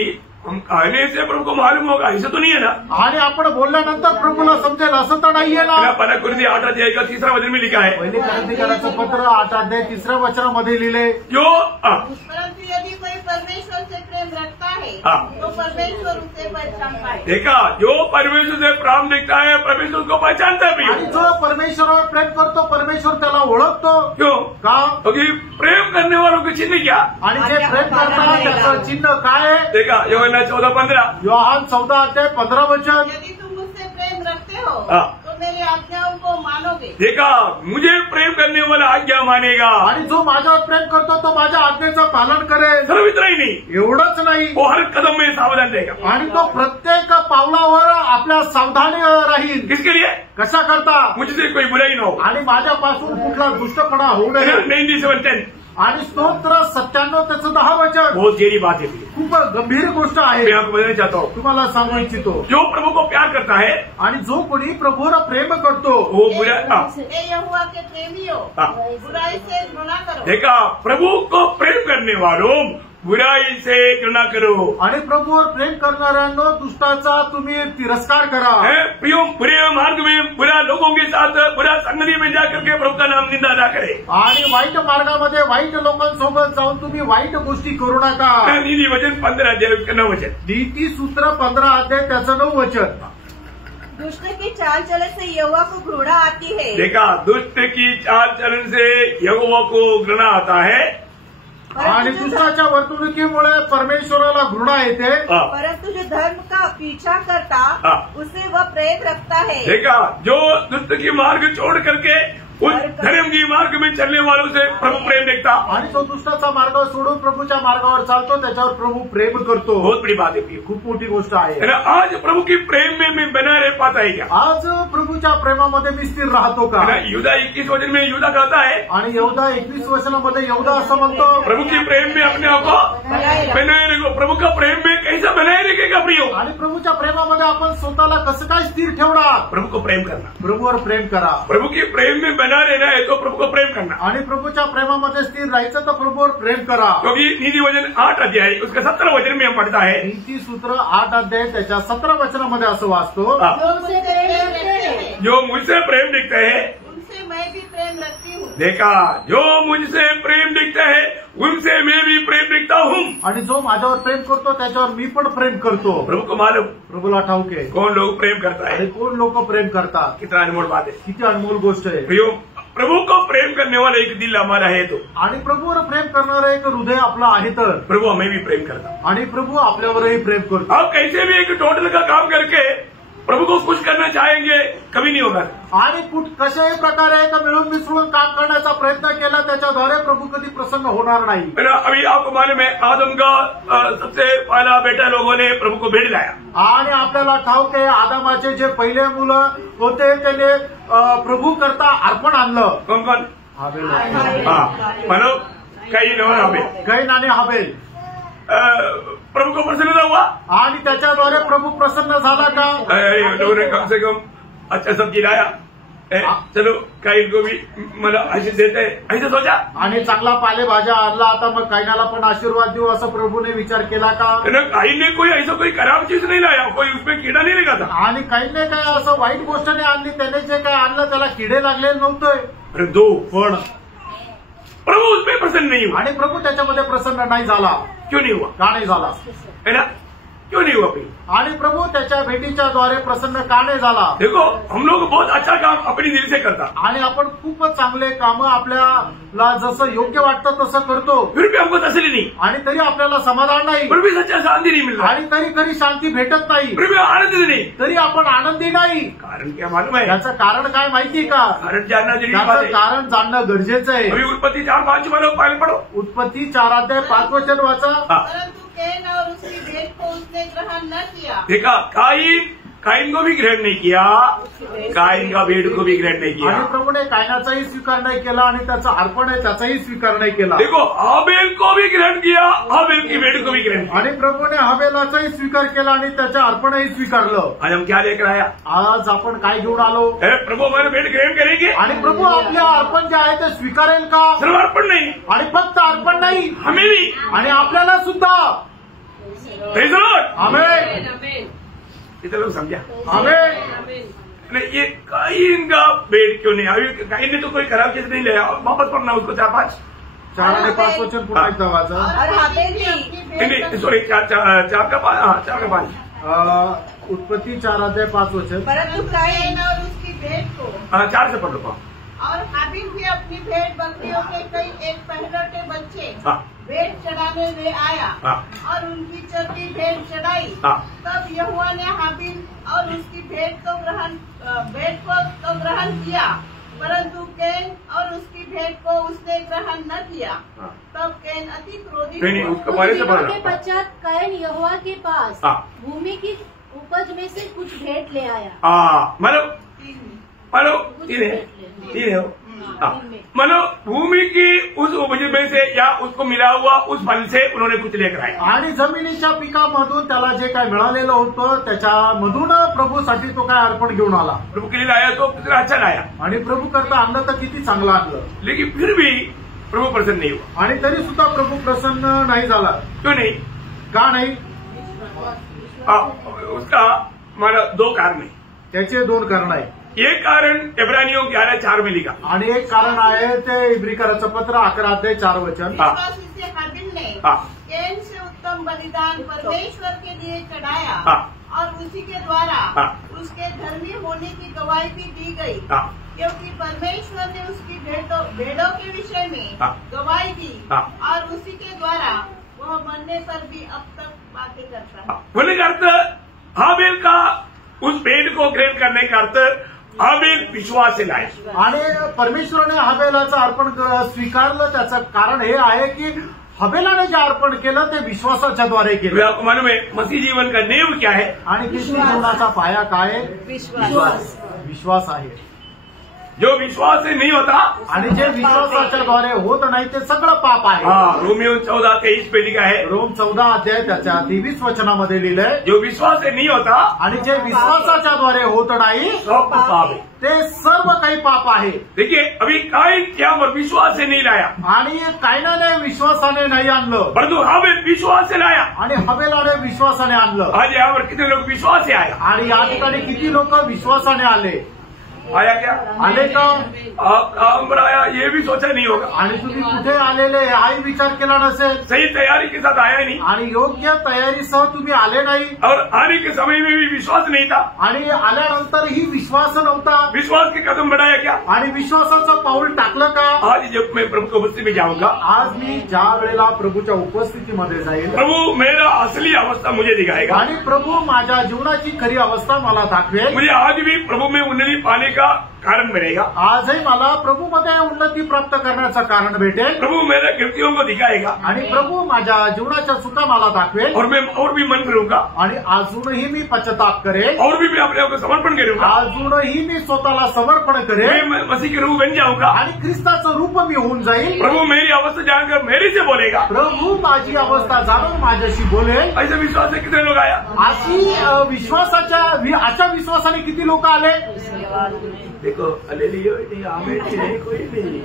हम कहने से प्रभु को मालूम होगा ऐसा तो नहीं है ना? आणि आपण बोलल्यानंतर प्रभूला समजेल असं तर नाहीये ना? 1 कुरिन्थी 8 अध्याय का 3 वचन में लिखा है, पहिली कोरिन्थीकरांचं पत्र 8 अध्याय 3 वचनामध्ये लिहिले, जो परंतु यदि कोई परमेश्वर से प्रेम रखता है हाँ। तो परमेश्वर उसे पहचानता है। देखा जो परमेश्वर से प्रेम दिखता है परमेश्वर को पहचानता है। आणि जो परमेश्वरावर प्रेम करतो परमेश्वर त्याला ओळखतो। क्यों? का? क्योंकि प्रेम करने वालों के चिन्ह क्या? आणि जे प्रेम करतात त्याचं चिन्ह काय आहे? देखा यूहन्ना 14:15, योहान 14 अध्याय 15 वचन, यदि तुम मुझसे प्रेम रखते हो हाँ। तो मेरी आज्ञाओं को मानोगे। देखा, मुझे प्रेम करने वाला आज्ञा मानेगा। आणि जो माझ्यावर प्रेम करतो तो माझ्या आज्ञेचं पालन करेल. सिर्फ इतना ही नहीं, एवढंच नाही, वो हर कदम में सावधान रहेगा। आणि तो प्रत्येक पावलावर आपल्या सावधानी राहील. किसके लिए? कशा करता? मुझसे कोई बुराई ना हो। आणि माझ्यापासून कुठला दुष्टपणा होऊ नये. 97:10 आणि स्तोत्र 97 त्याचं 10 वचन बहुत गहरी बात है। खूप गंभीर गोष्ट आहे. मैं आपको बताना चाहता हूँ, तुम्हाला सांगू इच्छितो, जो प्रभु को प्यार करता है आणि जो कोणी प्रभूला प्रेम करतो, वो बुरा हे यहोवा के प्रेमियों, बुराई से घृणा करो। देखा, प्रभु को प्रेम करने वालों बुराई से घृणा करो। आणि प्रभूवर प्रेम करणाऱ्यांनो दुष्टाचा तुम्ही तिरस्कार करा. प्रियो, बुरे मार्ग में बुरा लोगों के साथ बुरा संगति में जाकर के प्रभु का नाम निंदा ना करे। आणि वाईट मार्गामध्ये वाईट लोकांसोबत जाऊन तुम्ही वाईट गोष्टी करू नका. नीति वचन 15 अध्याय उसका 9 वचन। नीती सूत्र 15 अध्याय त्याचं 9 वचन। दुष्ट की चाल चलन से यहोवा को घृणा आती है। देखा, दुष्ट की चाल चलन से यहोवा को घृणा आता है, आणि दुष्टाच्या वर्तणुकीमुळे परमेश्वराला घृणा येते। परंतु जो धर्म का पीछा करता उसे वह प्रेम रखता है। देखा, जो दुष्ट की मार्ग छोड़ करके उस धर्म की मार्ग में चलने वालों से प्रभु प्रेम देखता। आणि जो दुष्टाचा मार्ग सोडून प्रभूच्या मार्गावर चालतो त्याच्यावर प्रभु प्रेम करतो। बहुत बड़ी बात है, खूप मोठी गोष्ट आहे। आज प्रभु की प्रेम में मैं बना रह पाता है क्या? आज प्रभूच्या प्रेमामध्ये मी स्थिर राहतो का? यहूदा 21 वचन में यहूदा कहता है, आणि यहूदा 21 वचनामध्ये यहूदा असं म्हणतो, प्रभु के प्रेम में अपने आप को बनाए रखो। प्रभु का प्रेम में कैसा बनाए रखेगा प्रियो? आणि प्रभूच्या प्रेमामध्ये आपण स्वतःला कसं काय स्थिर ठेवणार? प्रभु को प्रेम करना, प्रभूवर प्रेम करा। प्रभु के प्रेम में बना रहना है तो प्रभु को प्रेम करना, आणि प्रभूच्या प्रेमामध्ये स्थिर राहायचं तर प्रभूवर प्रेम करा। क्योंकि नीति वचन 8 अध्याय उसका 17 वचन में हम पढ़ता है, नीती सूत्र 8 अध्याय त्याच्या 17 वचनामध्ये असं वाचतो, जो मुझसे प्रेम दिखता है उनसे मैं भी प्रेम रखती हूँ। देखा, जो मुझसे प्रेम दिखता है उनसे मैं भी प्रेम दिखता हूँ। आणि जो माझ्यावर प्रेम करतो त्याच्यावर मी पण प्रेम करतो। प्रभु को मालूम, प्रभूला ठाऊक आहे कौन लोग प्रेम करता आणि है। कोण लोक प्रेम करतात। कितना अनमोल बात है, किती अनमोल गोष्ट आहे। प्रियो, प्रभु को प्रेम करने वाला एक दिल हमारा है तो आणि प्रभूवर प्रेम करणारं एक हृदय आपलं आहे तर प्रभु हमें भी प्रेम करता। आणि प्रभू आपल्यावरही प्रेम करतो। आप कैसे भी एक टोटल का काम करके प्रभु को खुश करना चाहेंगे, कभी नहीं होगा। आणि कशाही प्रकारे एक मिळून मिसळून काम करण्याचा प्रयत्न केला त्याच्याद्वारे प्रभू कधी प्रसन्न होणार नाही। अभी आपको मालूम है, आदम का सबसे पहला बेटा लोगों ने प्रभु को भेड़ लाया, आणि आपल्याला ठाऊक आहे आदामाचे जे पहिले मुलं होते त्याने प्रभू करता अर्पण आणलं। कौन कौन? हाबेल। मानो कैन और हाबेल। कैन आणि हाबेल। प्रभु को प्रसन्न हुआ आणि त्याच्याद्वारे प्रभु प्रसन्न झाला का? लोगों ने कम से कम अच्छा सब्जी लाया, चलो कैन को भी मतलब आशीष देते हैं, ऐसे सोचा। आणि चांगला पालेभाज्या आणला, आता मग कैनाला पण आशीर्वाद देऊ असं प्रभूने विचार केला का? कैन ने कोई ऐसा कोई खराब चीज नहीं लाया, कोई उसमें कीड़ा नहीं लगा था। आणि कैनने काय असं वाईट गोष्ट नाही आणली, त्याने जे काय आणलं त्याला किडे लागले नव्हते। अरे दो पण प्रभु उसमें प्रसन्न नहीं हुआ। आणि प्रभू त्याच्यामध्ये प्रसन्न नाही झाला। क्यों नहीं हुआ? का नाही झाला? है ना, क्यों नहीं हुआ? आणि प्रभू त्याच्या भेटीच्या द्वारे प्रसन्न का नाही झाला? देखो, हम लोग बहुत अच्छा काम अपनी दिल से करता, आणि आपण खूपच चांगले कामं आपल्याला जसं योग्य वाटतं तसं करतो, फिर भी हमको तसली नहीं, आणि तरी आपल्याला समाधान नाही, फिर भी सच्चा शांति नहीं मिल रहा, आणि तरी खरी शांती भेटत नाही, फिर भी आनंद नहीं, तरी आपण आनंदी नाही। कारण क्या मालूम है? याचं कारण काय माहिती का? कारण जानना जरूरी बात याचं है। कारण जाणणं गरजेचं आहे। अभी उत्पत्ति 4:5 पहले पढ़ो। उत्पत्ती 4 अध्याय 5 वचन वाचा। परंतु कैन और उसकी भेंट को उसने ग्रहण न किया। देखा, काइन को भी ग्रहण नहीं किया, काइन का भेड़ को भी ग्रहण नहीं किया। आणि प्रभूने कायनाचाही स्वीकार नाही केला आणि त्याचं अर्पण आहे त्याचाही स्वीकार नाही केला। देखो, हाबेल को भी ग्रहण किया, हाबेल की भेड़ को भी ग्रहण किया। आणि प्रभूने हबेलाचाही स्वीकार केला आणि त्याचं अर्पणही स्वीकारलं। आज हम क्या लेकर आया? आज आपण काय घेऊन आलो? प्रभु हमारे भेड़ ग्रहण करेंगे, आणि प्रभू आपले अर्पण जे आहे ते स्वीकारेल का? सिर्फ अर्पण नहीं, आणि फक्त अर्पण नाही, हमें भी, आणि आपल्याला सुद्धा। Praise the Lord. आमेन। इतना लोग समझा? आमेन। ये काइन का भेड़ क्यों नहीं? अभी काइन ने तो कोई खराब चीज नहीं लिया, वापस पढ़ना उसको 4:5। 4 आणि 5 वचन पुन्हा एकदा वाचा। और हाबेल ने अपनी भेंट नहीं, सॉरी, 4 का 5। उत्पत्ति 4 अध्याय 5 वचन। परंतु कैन और उसकी भेंट को 4 से पढ़ लो। और हाबिल भी अपनी भेड़ बकरियों के कई एक पहलौठे बच्चे हाँ। भेड़ चढ़ाने ले आया हाँ। और उनकी चलती भेड़ चढ़ाई। हाँ। तब यहोवा ने हाबिल और उसकी भेड़ को ग्रहण किया, परंतु कैन और उसकी भेड़ को उसने ग्रहण न किया। हाँ। तब कैन अति क्रोधित नहीं, हुआ। उसका बारे से कुछ दिनों पढ़ना। के पश्चात कैन यहोवा के पास हाँ। भूमि की उपज में से कुछ भेंट ले आया। मतलब तीन है मतलब भूमि की उस उपज में से या उसको मिला हुआ उस फल से उन्होंने कुछ लेकर आया। आणि जमिनीच्या पिकामधून त्याला जे काय मिळालेलं होतं त्याच्यामधून प्रभूसाठी तो काय अर्पण घेऊन आला प्रभु के लिए लाया तो कितना अच्छा लाया, आणि प्रभू करता आणलं तर किती चांगलं आणलं, लेकिन फिर भी प्रभु प्रसन्न नहीं हुआ। आणि तरी सुद्धा प्रभू प्रसन्न नाही झाला। क्यों नहीं? का नाही? उसका हमारा दो कारण है। त्याचे दोन कारण आहे। एक कारण इब्रानियों 11:4 में लिखा, आणि एक कारण आहे ते इब्रिकराचं पत्र 11:4 विश्वासी से हाबिल ने हाँ। कैन से उत्तम बलिदान परमेश्वर के लिए चढ़ाया हाँ। और उसी के द्वारा हाँ। उसके धर्मी होने की गवाही भी दी गई, हाँ। क्योंकि परमेश्वर ने उसकी भेड़ों के विषय में हाँ। गवाही दी हाँ। और उसी के द्वारा वह मरने पर भी अब तक बातें करता है। बोलने का अर्थ हाबिल का उस भेड़ को ग्रहण करने का अर्थ हाबिल विश्वास से लाया। आणि परमेश्वराने हबेलाचं अर्पण स्वीकारलं, त्याचं कारण हे आहे की हबेलाने जे अर्पण केलं ते विश्वासाच्या द्वारे केलं। आपको मालूम है मसीह जीवन का नेव क्या है? आणि ख्रिस्ती जीवनाचा पाया काय आहे? विश्वास आहे। जो विश्वास से नहीं होता, आणि जे विश्वासाच्या द्वारे होत नाही ते सगळं पाप आहे। रोमियो 14:23 पे लिखा है, रोम 14 अध्याय त्याच्या 23 वचनामध्ये लिहिलंय, जो विश्वास से नहीं होता आणि जे विश्वासाच्या द्वारे होत नाही सब पाप है। ते सर्व काही पाप आहे। देखिए अभी काइन यहाँ पर विश्वास से नहीं लाया, आणि कायनाने विश्वासाने नाही आणलं, परंतु हाबिल विश्वास से लाया। आणि हबेलाने विश्वासाने आणलं। आज यहाँ पर कितने लोग विश्वास से आया? आणि या ठिकाणी किती लोक विश्वासाने आले? आया क्या? आले का? काम आया ये भी सोचा नहीं होगा, आणि तुम्ही कुठे आलेले हाही विचार केला नसेल, सही तैयारी के साथ आया नहीं, आणि योग्य तयारीसह तुम्ही आले नाही, और आने के समय में भी विश्वास नहीं था। आणि आल्यानंतरही विश्वास नव्हता, विश्वास के कदम बढ़ाया क्या? आणि विश्वासाचं पाऊल टाकलं का? आज जब मैं प्रभु की उपस्थिति में जाऊंगा, आज मी ज्या वेळेला प्रभूच्या उपस्थितीमध्ये जाईल, प्रभु मेरा असली अवस्था मुझे दिखाएगा। आणि प्रभू माझ्या जीवनाची खरी अवस्था मला दाखवेल। मुझे आज भी प्रभु में उन्नति पाने का कारण बनेगा। आजही मला प्रभूमध्ये उन्नती प्राप्त करण्याचं कारण भेटेल, प्रभु मेरे कृत्यों को दिखाएगा, आणि प्रभू माझ्या जीवनाच्या चुका मला दाखवेल, और मैं और भी मन करूंगा, आणि अजूनही मी पश्चाताप करेल, और भी मैं अपने आप को समर्पण करूंगा, अजूनही मी स्वतःला समर्पण करेल, मैं मसीह के रूप बन जाऊंगा। आणि ख्रिस्ताचं रूप मी होऊन जाईल। प्रभु मेरी अवस्था जानकर मेरे से बोलेगा। प्रभू माझी अवस्था जाणून माझ्याशी बोलेल। ऐसे विश्वास से कितने लोग आया? अशी अशा विश्वासाने किती लोक आले? देखो नहीं कोई नहीं।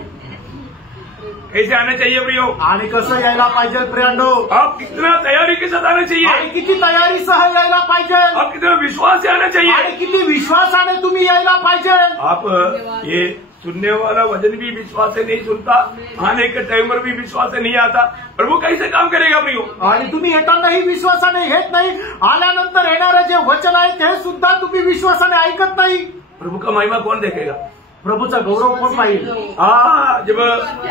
कैसे आना चाहिए प्रियो? आणि कसं यायला पाहिजे प्रियांनो? आप कितना तैयारी के साथ आना चाहिए, आणि किती तयारीसह यायला पाहिजे, आप कितना विश्वास से आना चाहिए, आणि किती विश्वासाने तुम्ही यायला पाहिजे। आप ये सुनने वाला वचन भी विश्वास से नहीं सुनता, आने के टाइम पर भी विश्वास से नहीं आता, प्रभु कैसे काम करेगा प्रियो? आणि तुम्ही येतानाही विश्वासाने येत नाही, आल्यानंतर येणारे जे वचन आहे ते सुद्धा तुम्ही विश्वासाने ऐकत नाही। प्रभु का महिमा कौन देखेगा? प्रभूचा गौरव कोण पाहिल? जब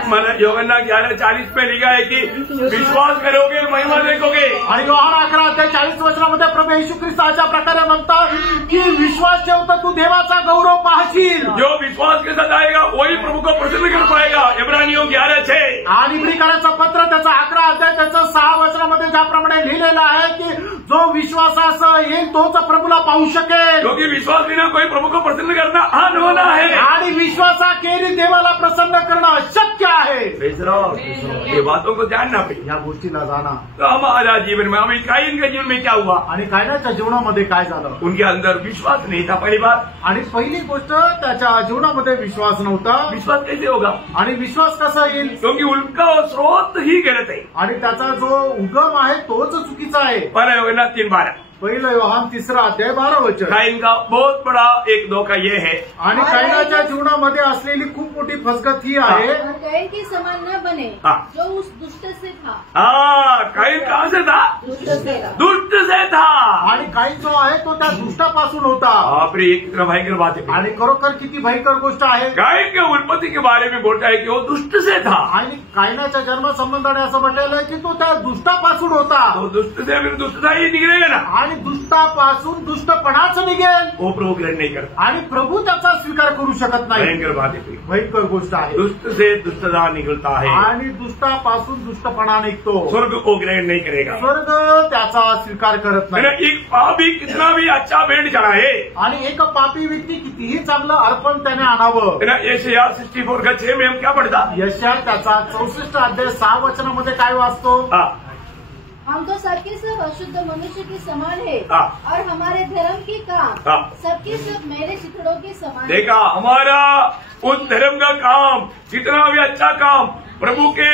मैंने यूहन्ना 11:40 में लिखा है कि विश्वास करोगे महिमा देखोगे, आणि योहान 11:40 वचनामध्ये प्रभू येशू ख्रिस्त अशा प्रकारे म्हणतात की विश्वास ठेवता तू देवाचा गौरव पाहशील। जो विश्वास के साथ आएगा वही प्रभु को प्रसन्न कर पाएगा। इब्रानियों 11:6 आणि इब्रिकराचं पत्र त्याचा 11 अध्याय त्याचं 6 वचनामध्ये ज्याप्रमाणे लिहिलेलं आहे की जो विश्वासासह येईल तोच प्रभूला पाहू शकेल। क्योंकि विश्वास बिना कोई प्रभु को प्रसन्न करना अनहोना है, आणि विश्वासाखेरीज देवाला प्रसन्न करणं अशक्य आहे। ये बातों को जानना पड़ेगा। या गोष्टीला जाणा। तो हमारा जीवन में हमें काइन के जीवन में क्या हुआ? आणि कायनाच्या जीवनामध्ये काय झालं? उनके अंदर विश्वास नहीं था। पहली बात, आणि पहिली गोष्ट त्याच्या जीवनामध्ये विश्वास नव्हता। विश्वास कैसे होगा? आणि विश्वास कसा येईल? क्योंकि उनका स्रोत ही गलत है। आणि त्याचा जो उगम आहे तोच चुकीचा आहे। 3:12 पहिलं योहान 3 अध्याय 12 वचन। काइन का बहुत बड़ा एक धोखा ये है, आणि कायनाच्या जीवनामध्ये असलेली खूप मोठी फसगत ही आहे, और कैन के समान न बने हाँ। जो उस दुष्ट से था। काइन कहाँ से था? दुष्ट से था। दुष्ट से था। आणि काईन जो आहे तो तो त्या दुष्टापासून होता। बाप रे, ये कितना भयंकर बात है। आणि खरोखर किती भयंकर गोष्ट आहे। कायन के उत्पत्ति के बारे में बोलता है कि वो दुष्ट से था। आणि कायनाच्या जन्मसंबंधाने असं म्हटलेलं आहे की तो त्या दुष्टापासून होता। तो दुष्ट से फिर दुष्टता ही निकलेगा ना। आणि दुष्टापासून दुष्टपणाच निघेल। वो प्रभु ग्रहण नहीं करता आणि प्रभू त्याचा स्वीकार करू शकत नाही। भयंकर बात है। भयंकर गोष्ट आहे। दुष्ट से दुष्टता निकलता है आणि दुष्टापासून दुष्टपणा निघतो। स्वर्ग को ग्रहण नहीं करेगा। स्वर्ग त्याचा स्वीकार करत नाही। एक पापी कितना भी अच्छा भेंट चढ़ाए आणि एक पापी व्यक्ती कितीही चांगलं अर्पण त्याने आणावं। यशाया 64 का 6 में हम क्या पढ़ता? यशया त्याचा 64 अध्याय 6 वचनामध्ये काय वाचतो? हम तो सबके सब अशुद्ध मनुष्य के समान है हाँ। और हमारे धर्म के काम हाँ। सबके सब मेरे चिथड़ों के समान है। देखा, हमारा उस धर्म का काम, जितना भी अच्छा काम प्रभु के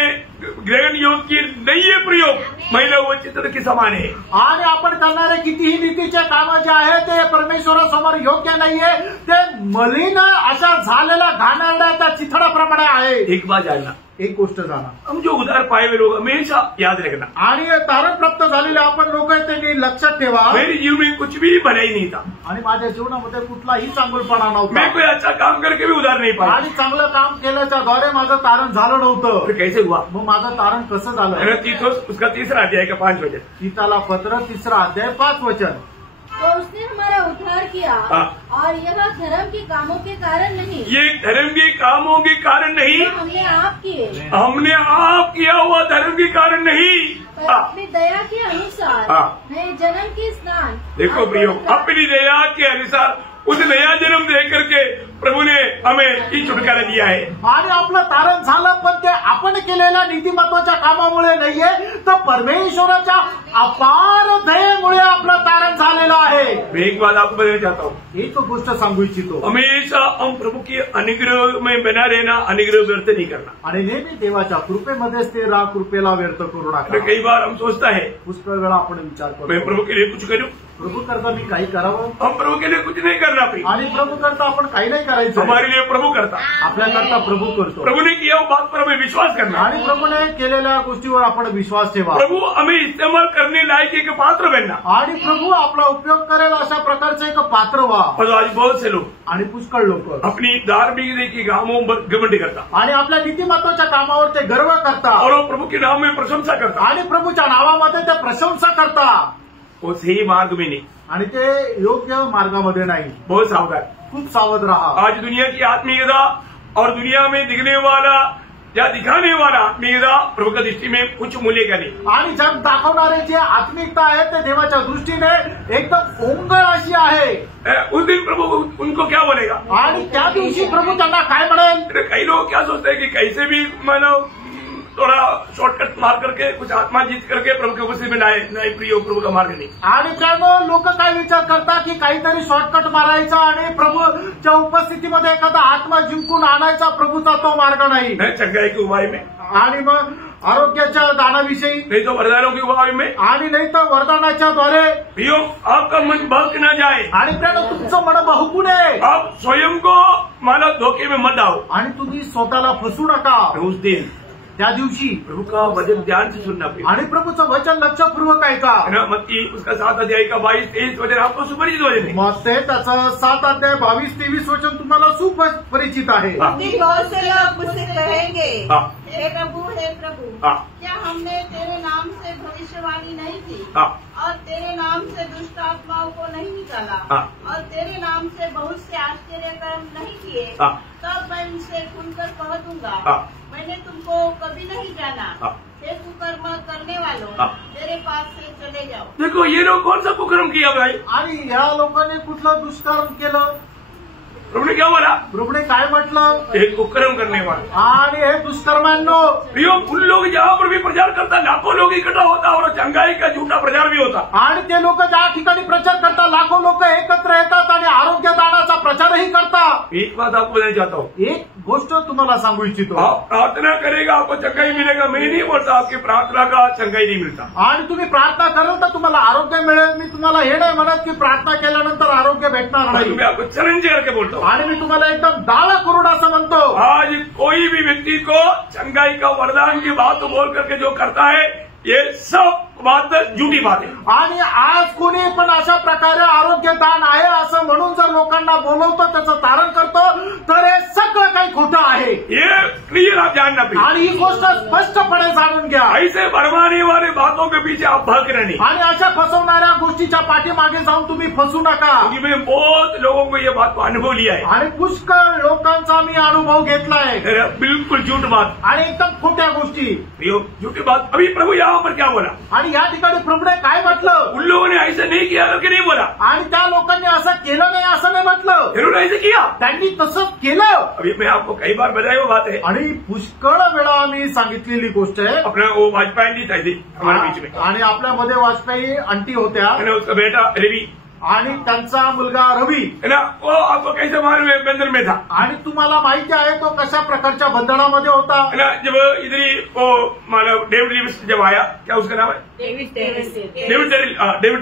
ग्रहण योग्य नहीं है प्रयोग, महिला व चित्र के समान है। आणि आपण करणारे कितीही नीतीचे काम जे आहे ते परमेश्वरासमोर योग्य नाहीये, ते मलिन अशा झालेल्या घाणेरड्या त्या चिथडाप्रमाणे आहे। एक बात जानना, एक गोष्ट जाणा, हम जो उधार पाए हुए लोग हमेशा याद रखना, आणि तारण प्राप्त झालेले आपण लोक त्यांनी लक्षात ठेवा, मेरे जीवन में कुछ भी भला ही नहीं था। आणि माझ्या जीवनामध्ये कुठलाही चांगुलपणा मैं नव्हता। कोई अच्छा काम करके भी उधार नहीं पाया। आणि चांगलं काम केल्याच्या द्वारे माझं तारण झालं नव्हतं। फिर कैसे हुआ? मग माझं तारण कसं झालं? तीतोस उसका 3रा अध्याय का 5 वचन। गीताला पत्र 3रा अध्याय 5 वचन। तो उसने हमारा उद्धार किया और यह धर्म के कामों के कारण नहीं, ये धर्म के कामों के कारण नहीं, जो हमने आप किए, हमने आप किया हुआ धर्म के कारण नहीं, पर अपनी दया के अनुसार नए जन्म के स्नान। देखो प्रियो, अपनी दया के अनुसार उस नया जन्म दे करके प्रभु ने हमें ही छुटकारा दिया है। आणि आपलं तारण झालं, पण ते आपण केलेल्या नीतिमत्वाच्या कामामुळे नाहीये, तर परमेश्वराच्या अपार दयेमुळे आपलं तारण झालेलं आहे। मैं एक बात आपको बताना चाहता हूँ, एक गोष्ट सांगू इच्छितो, हमेशा हम प्रभु के अनुग्रह में बना रहना, अनुग्रह व्यर्थ नहीं करना। आणि नेहमी देवाच्या कृपेमध्येच ते राह, कृपेला व्यर्थ करू नका। कई बार हम सोचता है पुष्कळ वेळा आपण विचार मैं करतो, प्रभु के लिए कुछ करूँ, प्रभु करता मी काही करावं, हम प्रभु के लिए कुछ नहीं करना प्रिय। आणि प्रभु करता आपण काही नाही करायचं। हमारे लिए प्रभु करता, आपल्या करता प्रभु करतो। प्रभु ने किया वो बात पर हमें विश्वास करना, आणि प्रभूने केलेल्या गोष्टीवर आपण विश्वास ठेवा। प्रभु हमें इस्तेमाल करने लायक एक पात्र बनना, आणि प्रभू आपला उपयोग करेल अशा प्रकारचं एक पात्र व्हा। और आज बहुत से लोग आणि पुष्कळ लोक अपनी धार्मिकता की कामों पर घमंड करता, आणि आपल्या नीतिमत्वाच्या कामावर ते गर्व करता, और वो प्रभु के नाम में प्रशंसा करता, आणि प्रभूच्या नावामध्ये ते प्रशंसा करता, वो सही मार्ग में नहीं, आणि ते योग्य मार्गामध्ये नाही। बहुत सावधान। खूप सावध रहा। आज दुनिया की आत्मीयता और दुनिया में दिखने वाला या दिखाने वाला आत्मीयता प्रभु की दृष्टि में कुछ मूल्य का नहीं। आणि जग दाखवणारे जे आत्मिकता आहे ते देवाच्या दृष्टीने एकदम ओंगळ अशी आहे। उस दिन प्रभु उनको क्या बोलेगा? आणि त्या दिवशी प्रभू त्यांना काय म्हणेल? कई लोग क्या सोचते हैं कि कैसे भी मानो थोड़ा शॉर्टकट मार करके कुछ आत्मा जीत करके प्रभु के उपस्थिति में नहीं प्रिय, प्रभु का मार्ग नहीं। आणि त्यामुळे लोक काय विचार करतात की काहीतरी शॉर्टकट मारायचा आणि प्रभूच्या उपस्थितीमध्ये एखादा आत्मा जिंकून आणायचा, प्रभूचा तो मार्ग नाही। चंगाई के उपाय में, आणि मग आरोग्याच्या दानाविषयी, नहीं तो वरदानों के उपाय में, आणि नाही तर वरदानाच्या द्वारे। प्रियो, आपका मन बहक न जाए, आणि त्यानं तुमचं मन बहकू नये। आप स्वयं को मानो धोखे में मत आओ, आणि तुम्ही स्वतःला फसू नका। उस दिन त्या दिवशी प्रभु का वचन ध्यान से सुनना प्रिय, आणि प्रभूचं वचन लक्षपूर्वक ऐका। मत्ती उसका 7 अध्याय का 22-23 वचन आपको सुपरिचित वचन है। मग ते त्याचं 7 अध्याय 22-23 वचन तुम्हाला सुपरिचित आहे। बहुत से लोग मुझसे कहेंगे, हे प्रभु क्या हमने तेरे नाम से भविष्यवाणी नहीं की और तेरे नाम से दुष्ट आत्माओं को नहीं निकाला और तेरे नाम से बहुत से आश्चर्य कर्म नहीं किए? तब मैं उनसे खुलकर कह दूंगा, मैंने तुमको कभी नहीं जाना, हे कुकर्म करने वालों, मेरे पास से चले जाओ। देखो ये लोग कौन सा कुकर्म किया भाई? आणि या लोकांनी कुठलं दुष्कर्म केलं? प्रभु ने क्या बोला? प्रभूने काय म्हटलं? एक कुकर्म करने वाला। आणि हे दुष्कर्मांनो, प्रियो, उन लोग जहाँ पर भी प्रचार करता लाखों लोग इकट्ठा होता और चंगाई का झूठा प्रचार भी होता, आणि ते लोक ज्या ठिकाणी प्रचार करतात लाखो लोक एकत्र येतात आणि आरोग्य दानाचा प्रचारही करतात। एक बात आपको बताना चाहता हूँ, एक गोष्ट तुम्हाला सांगू इच्छितो, आप प्रार्थना करेगा आपको चंगाई मिलेगा, मैं नहीं बोलता आपकी प्रार्थना का चंगाई नहीं मिलता। आणि तुम्ही प्रार्थना कराल तर तुम्हाला आरोग्य मिळेल। मी तुम्हाला हे नाही म्हणत की प्रार्थना केल्यानंतर आरोग्य भेटणार नाही, मैं आपको चैलेंज करके बोलता हूँ, आणि मी तुम्हाला एकदम दावा करून असं म्हणतो, आज कोई भी व्यक्ति को चंगाई का वरदान की बात बोल करके जो करता है, ये सब बात झूठी बात है। आणि आज कोणी पण अशा प्रकारे आरोग्यदान आहे असं म्हणून जर लोकांना बोलवतो, त्याचं तारण करतो, तर हे सगळं काही खोटं आहे। ये क्लियर आप जानना चाहिए आणि ही गोष्ट स्पष्टपणे जाणून घ्या। ऐसे भरमाने वाले बातों के पीछे आप भाग रहे नहीं। आणि अशा फसवणाऱ्या गोष्टीच्या पाठीमागे जाऊन तुम्ही फसू नका। क्योंकि मैं बहुत लोगों को ये बात को अनुभव लिया है आणि पुष्कळ लोकांचा मी अनुभव घेतलाय। बिल्कुल झूठ बात आणि एकदम खोट्या गोष्टी, झूठी बात। अभी प्रभु यहाँ पर क्या बोला? आणि या ठिकाणी प्रभूने काय म्हटलं? उन लोगों ने ऐसा नहीं किया करके नहीं बोला। आणि त्या लोकांनी असं केलं नाही असं नाही म्हटलं, उन्होंने ऐसे किया, त्यांनी तसं केलं। अभी मैं आपको कई बार बताई वो बात है। आणि पुष्कळ वेळा आम्ही सांगितलेली गोष्ट आहे। अपना वो वाजपेयी जी थी हमारे बीच में, आणि आपल्यामध्ये वाजपेयी आंटी होत्या, उसका बेटा रवि आणि त्यांचा मुलगा रवी है ना, वो आपको कैसे मालूम है बंधन में था। आणि तुम्हाला माहिती आहे तो कशा प्रकारच्या बंधनामध्ये होता। है ना, जब इधर ही वो मतलब डेविड जब आया, क्या उसका नाम है, डेविड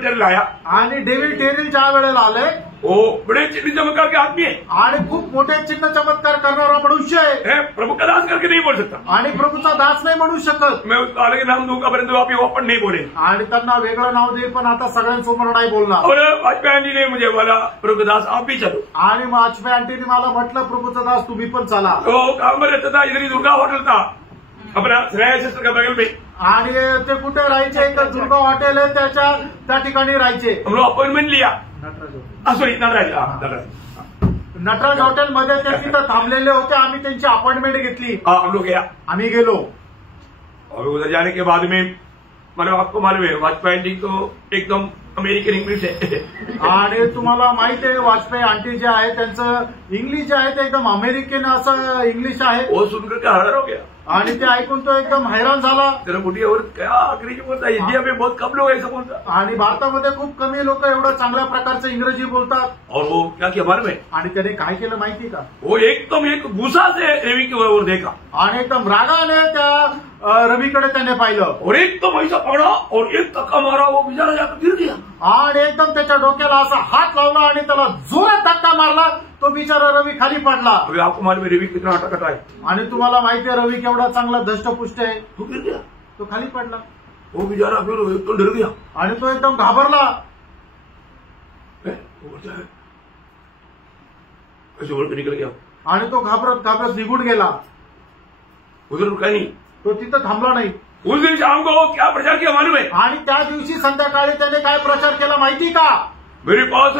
टेरिल आया। आणि डेव्हिड टेरिल ज्या वेळेला आले, वो बड़े चिन्ह चमत्कार के आदमी है आणि खूप मोठे चिन्ह चमत्कार करणारा मनुष्य आहे। प्रभु का दास करके नहीं बोल सकता, आणि प्रभूचा दास नाही म्हणू शकत। मैं उसका अलग नाम दूंगा परंतु आप वो पण नहीं बोले। आणि त्यांना वेगळं नाव देईल, पण आता सगळ्यांसमोर नाही बोलणार। और वाजपेयी जी ने मुझे बोला प्रभु का दास आप भी चलो। आणि वाजपेयी आंटीने मला म्हटलं प्रभूचा दास तुम्ही पण चला। तो काम में रहता था, इधर ही दुर्गा होटल था अपना श्रेया सिस्टर का बगल में। आणि ते कुठे राहायचे? एक दुर्गा हॉटेल आहे त्या ठिकाणी राहायचे। हम लोग अपॉइंटमेंट लिया, सॉरी नटराज हॉटेलमध्ये ते तिथं थांबलेले होते, आम्ही त्यांची अपॉइंटमेंट घेतली। हम लोग गया, आम्ही गेलो। और उधर जाने के बाद में मतलब आपको मालूम है वाजपेयी जी तो एकदम अमेरिकन इंग्लिश है। आणि तुम्हाला माहिती आहे वाजपेयी आंटी जे आहे त्यांचं इंग्लिश जे आहे ते एकदम अमेरिकन असं इंग्लिश आहे। वो सुनकर क्या हैरान हो गया, आणि ते ऐकून तो एकदम हैरान झाला। तेरा बुढ़िया और क्या अंग्रेजी बोलता है, इंडिया में बहुत कम लोग ऐसा बोलता। आणि भारतामध्ये खूप कमी लोक एवढं चांगल्या प्रकारचं इंग्रजी बोलतात। और वो क्या किया मालूम है, आणि त्याने काय केलं माहिती का? वो एकदम एक गुस्सा से रवि की ओर देखा आणि एकदम रागाने त्या रवीकडे त्याने पाहिलं, और एकदम ऐसा पकड़ा और एक धक्का मारा, वो बेचारा जाकर गिर गया। आणि एकदम त्याच्या डोक्याला असा हात लावला आणि त्याला जोरात धक्का मारला, तो बिचारा रवी खाली पडला। अभी आपको मालूम है रवि कितना हटाकटा है, आणि तुम्हाला माहिती आहे रवी केवढा चांगला धष्टपुष्ट आहे। तो गिर गया, तो खाली पडला। वो बेचारा फिर एकदम डर गया आणि तो एकदम घाबरला। ऐसे बोल के निकल गया आणि तो घाबरत घाबरत निघून गेला। उधर रुका नहीं, तो तिथं थांबला नाही। उस दिन शाम को क्या प्रचार किया मालूम है, आणि त्या दिवशी संध्याकाळी त्याने काय प्रचार केला माहिती का? मेरे पास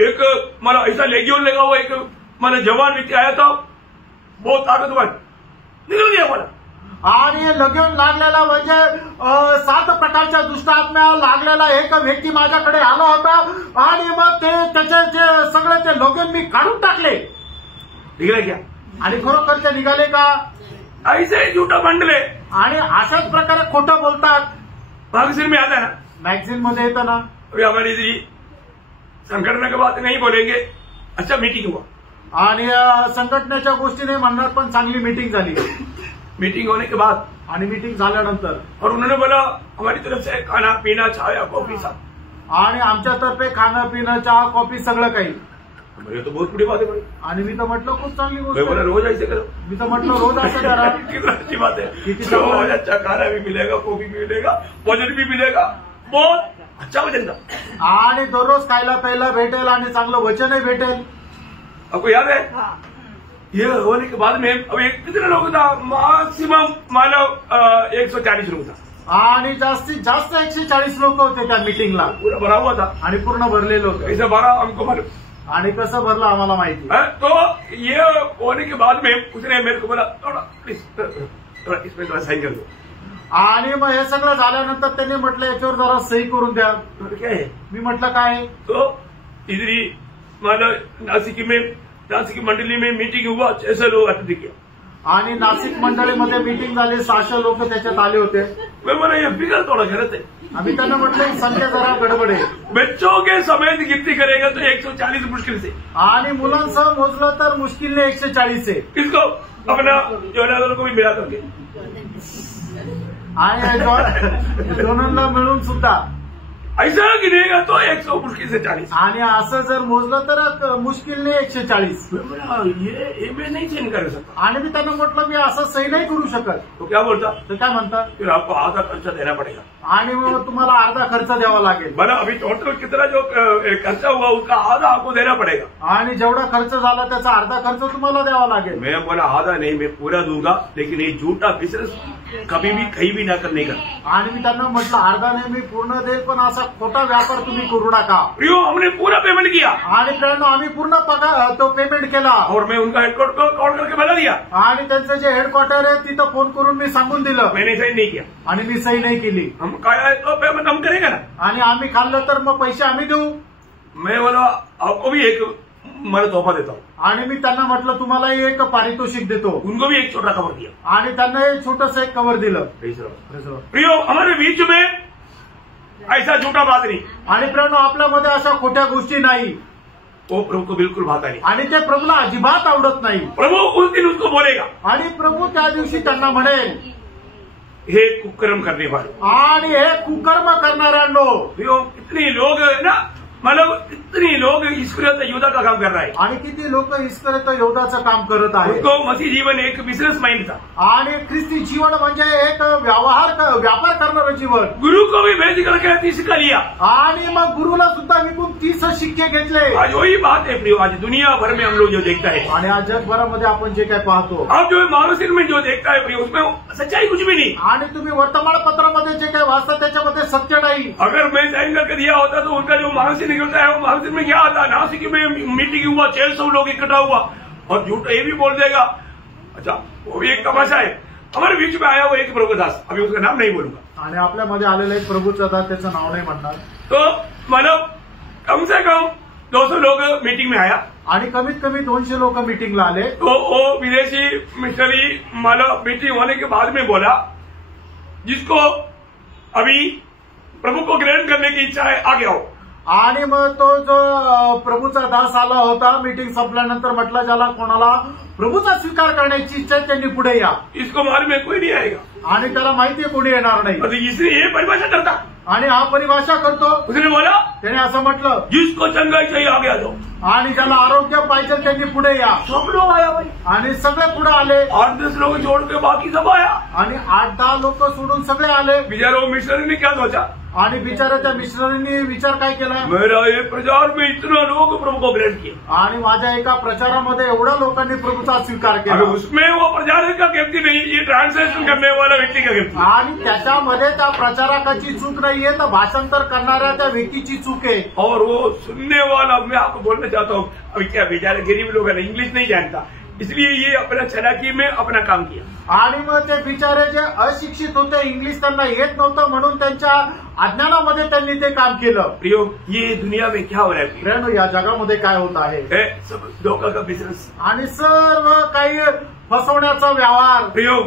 एक मला ऐसा लेगियोन लगा हुआ एक मैंने जवान व्यक्ति आया था, बहुत ताकतवर, निकल गया मला। आणि लगेच लागलेला म्हणजे 7 प्रकारच्या दुष्टात्म्या लागलेला एक व्यक्ती माझ्याकडे आला होता। आणि मग ते त्याचे जे सगळे ते लगेच मी काढून टाकले। निघाले क्या? आणि खरोखर ते निघाले का? ऐसे झूठा मंडले आणि अशाच प्रकारे खोटं बोलतात। मॅगझिन में आता है ना, मॅगझिन मध्ये येतं ना। अभी हमारी इधर संगठन की बात नहीं बोलेंगे, अच्छा मीटिंग हुआ आणि संघटनेच्या गोष्टी नाही म्हणणार, पण चांगली मीटिंग झाली। मीटिंग होने के बाद आणि मीटिंग झाल्यानंतर और उन्होंने बोला हमारी तरफ से खाना पीना चाय कॉफी सब। आणि आमच्यातर्फे खाणं पिणं चहा कॉफी सगळं काही। ये तो बहुत बड़ी बात है भाई। आणि मी तर म्हटलं खूप चांगली गोष्ट मैं बोला आहे। रोज ऐसे करो, मी तर म्हटलं रोज असं करा। कितना अच्छी बात है, कितनी रोज अच्छा खाना भी मिलेगा, कॉफी भी मिलेगा, वजन भी मिलेगा, बहुत अच्छा वजन था। आणि दररोज खायला प्यायला भेटेल आणि चांगलं वचनही भेटेल। आपको याद है ये होने के बाद में अभी कितने लोग था, मैक्सिमम मानो 140 लोग था। आणि जास्तीत जास्त 140 लोक होते त्या मीटिंगला। पूरा भरा हुआ था, आणि पूर्ण भरलेलं होतं। ऐसा भरा हमको मालूम। आणि कसं भरलं आम्हाला माहिती। तो ये होने के बाद में उसने मेरे को बोला थोड़ा प्लीज थोड़ा इसमें थोड़ा साइन कर दो। आणि मग हे सगळं झाल्यानंतर त्यांनी म्हटलं याच्यावर जरा सही करून द्या। क्या है? मी म्हटलं काय? तो इधर ही मानो नासिक मंडली में मीटिंग हुआ, 600 लोग अटेंड किया। आणि नाशिक मंडळीमध्ये मीटिंग झाली, 600 लोक त्याच्यात आले होते। मैं बोला ये फिगर थोड़ा गलत है। आम्ही त्यांना म्हटलं ही संख्या जरा गडबड आहे। बच्चों के समेत गिनती करेगा तो 140 मुश्किल से, आणि मुलांसह मोजलं तर मुश्किलने 140 आहे। किसको? अपना जोनाथन को भी मिला करके, आणि दोनांना मिळून सुद्धा ऐसा गिनेगा तो 100 मुश्किल से 40। आणि असं जर मोजलं तर मुश्किलने 140। ये मैं नहीं चेंज कर सकता। आणि मी त्यांना म्हटलं मी असं सही नाही करू शकत। तो क्या बोलता? तर काय म्हणतात? फिर आपको आधा खर्चा देना पड़ेगा। आणि मग तुम्हाला अर्धा खर्च द्यावा लागेल। बना अभी टोटल कितना जो खर्चा हुआ उसका आधा आपको देना पड़ेगा। आणि जेवढा खर्च झाला त्याचा अर्धा खर्च तुम्हाला द्यावा लागेल। मैं बोला आधा नहीं, मैं पूरा दूंगा, लेकिन ये झूठा बिजनेस कभी भी कहीं भी ना करने का। आणि मी त्यांना म्हटलं अर्धा नाही मी पूर्ण देईल, पण असा खोटा व्यापार तुम्ही करू नका। प्रियो हमने पूरा पेमेंट किया आणि प्रियांनो आम्ही पूर्ण तो पेमेंट केला। और मैं उनका हेडक्वार्टर को कॉल करके बता दिया। आणि त्यांचं जे हेडक्वार्टर आहे तिथं फोन करून मी सांगून दिलं। मैंने सही नहीं किया आणि मी सही नाही केली। हम काय तो पेमेंट हम करेंगे ना। आणि आम्ही खाल्लं तर मग पैसे आम्ही देऊ। मैं बोला आपको भी एक मैं तोहफा देता हूँ। आणि मी त्यांना म्हटलं तुम्हाला एक पारितोषिक देतो। उनको भी एक छोटा कवर दिया आणि त्यांना एक छोटस एक कवर दिलं। प्रियो हमारे बीच में ऐसा झूठा बात नहीं। आणि प्रियांनो आपल्यामध्ये अशा खोट्या गोष्टी नाही। वो प्रभु को बिल्कुल भाता नहीं आणि ते प्रभूला अजिबात आवडत नाही। प्रभु उस दिन उसको बोलेगा आणि प्रभू त्या दिवशी त्यांना म्हणेल हे कुकर्म करने वाले। आणि हे कुकर्म करणाऱ्यांनो, प्रियो कितने लोग ना, मतलब इतने लोग ईश्वरीय युद्ध का काम कर रहा है। आणि किती लोक ईश्वरत योद्धाचं काम करत आहेत। उनको मसीह जीवन एक बिजनेस माइंड था। आणि ख्रिस्ती जीवन म्हणजे एक व्यापार करणारं जीवन। गुरु को भी भेज करके 30 का लिया आणि मग गुरुला सुद्धा विकून 30 शिक्के घेतले। आज वही बात है प्रियो, आज दुनिया भर में हम लोग जो देखता है आणि आज जगभरामध्ये आपण जे काय पाहतो, अब जो मानसिक में जो देखता है प्रियो, उसमें सच्चाई कुछ भी नहीं। आणि तुम्ही वर्तमानपत्रामध्ये जे काही वाचता त्याच्यामध्ये सत्य नाही। अगर मैं साइन करके दिया होता तो उनका जो मानसिक निकलता है वो मानसिक में क्या आता? नासिक में मीटिंग हुआ, 600 लोग इकट्ठा हुआ और झूठ ये भी बोल देगा। अच्छा वो भी एक तमाशा है। हमारे बीच में आया वो एक प्रभुदास, अभी उसका नाम नहीं बोलूंगा। आणि आपल्यामध्ये आलेला एक प्रभूचा दास, त्याचं नाव नाही म्हणणार। तो मतलब कम से कम 200 लोग मीटिंग में आया आणि कमीत कमी 200 लोक मीटिंगला आले। तो वो विदेशी मिशनरी मतलब मीटिंग होने के बाद में बोला जिसको अभी प्रभु को ग्रहण करने की इच्छा है आगे आओ। आणि मग तो जो प्रभूचा दास आला होता, मीटिंग संपल्यानंतर म्हटलं ज्याला कोणाला प्रभूचा स्वीकार करण्याची इच्छा आहे त्यांनी पुढे या। इसको मालूम है कोई नहीं आएगा आणि त्याला माहितीये कोणी येणार नाही। तो इसलिए ये परिभाषा करता आणि हा परिभाषा करतो। उसने बोला त्याने असं म्हटलं जिसको चंगाई चाहिए आगे आ जाओ। आणि ज्याला आरोग्य पाहिजे त्यांनी पुढे या। सब लोग आया भाई, आणि सगळे पुढे आले। 8-10 लोग छोड़ के बाकी सब आया। आणि 8-10 लोक सोडून सगळे आले। बेचारा मिशनरी ने क्या सोचा? आणि बिचाराच्या मिशनरीने विचार काय केला, मेरा ये प्रचार में इतना लोग प्रभु को ग्रहण किया आणि माझ्या एका प्रचारामध्ये एवढ्या लोकांनी प्रभूचा स्वीकार केला। उसमें वो प्रचारक का व्यक्ती नहीं, ये ट्रांसलेशन करने वाला व्यक्ती का व्यक्ती। आणि त्याच्यामध्ये त्या प्रचारकाची चूक नाहीये, तर भाषांतर करणाऱ्या त्या व्यक्तीची चूक आहे। और वो सुनने वाला, मैं आपको बोलना चाहता हूँ, अभी क्या बेचारे गरीब लोग हैं, इंग्लिश नहीं जानता, इसलिए ये अपना चलाकी में अपना काम किया। आणि मग ते बिचारे जे अशिक्षित होते, इंग्लिश त्यांना येत नव्हतं, म्हणून त्यांच्या अज्ञानामध्ये त्यांनी ते काम केलं। प्रियो ये दुनिया में क्या हो रहा है प्रियांनो, या जगामध्ये काय होत आहे? सब धोखा का बिजनेस आणि सर्व काही फसवण्याचा व्यवहार। प्रियो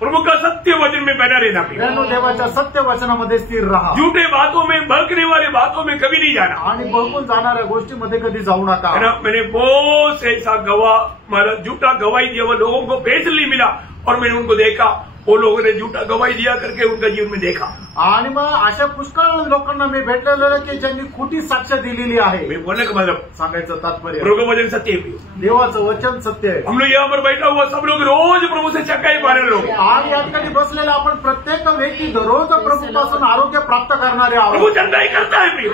प्रभु का सत्य वचन में बना रहना। प्रियांनो, देवाच्या सत्य वचनामध्ये स्थिर राहा। झूठे बातों में, भड़कने वाली बातों में कभी नहीं जाना आणि बळकून जाणाऱ्या गोष्टीमध्ये कधी जाऊ नका। है ना। मैंने बहुत से ऐसा गवाह, मतलब झूठा गवाही दिया, वो लोगों को बेचली मिला और मैंने उनको देखा, वो लोगों ने झूठा गवाही दिया करके उनका जीवन में देखा। आणि मग अशा पुष्कळ लोकांना मी भेटलेलं की ज्यांनी खोटी साक्ष दिलेली आहे। मैं बोलने का मतलब सांगायचं तात्पर्य, प्रभु का वचन सत्य है। देवाचं वचन सत्य आहे। हम लोग यहाँ पर बैठा हुआ सब लोग रोज प्रभु से चक्काई मारे लोग। आणि या ठिकाणी बसलेले आपण प्रत्येक व्यक्ती दररोज प्रभूपासून आरोग्य प्राप्त करणारे आहोत। प्रभु चंगाई करता है प्रिय।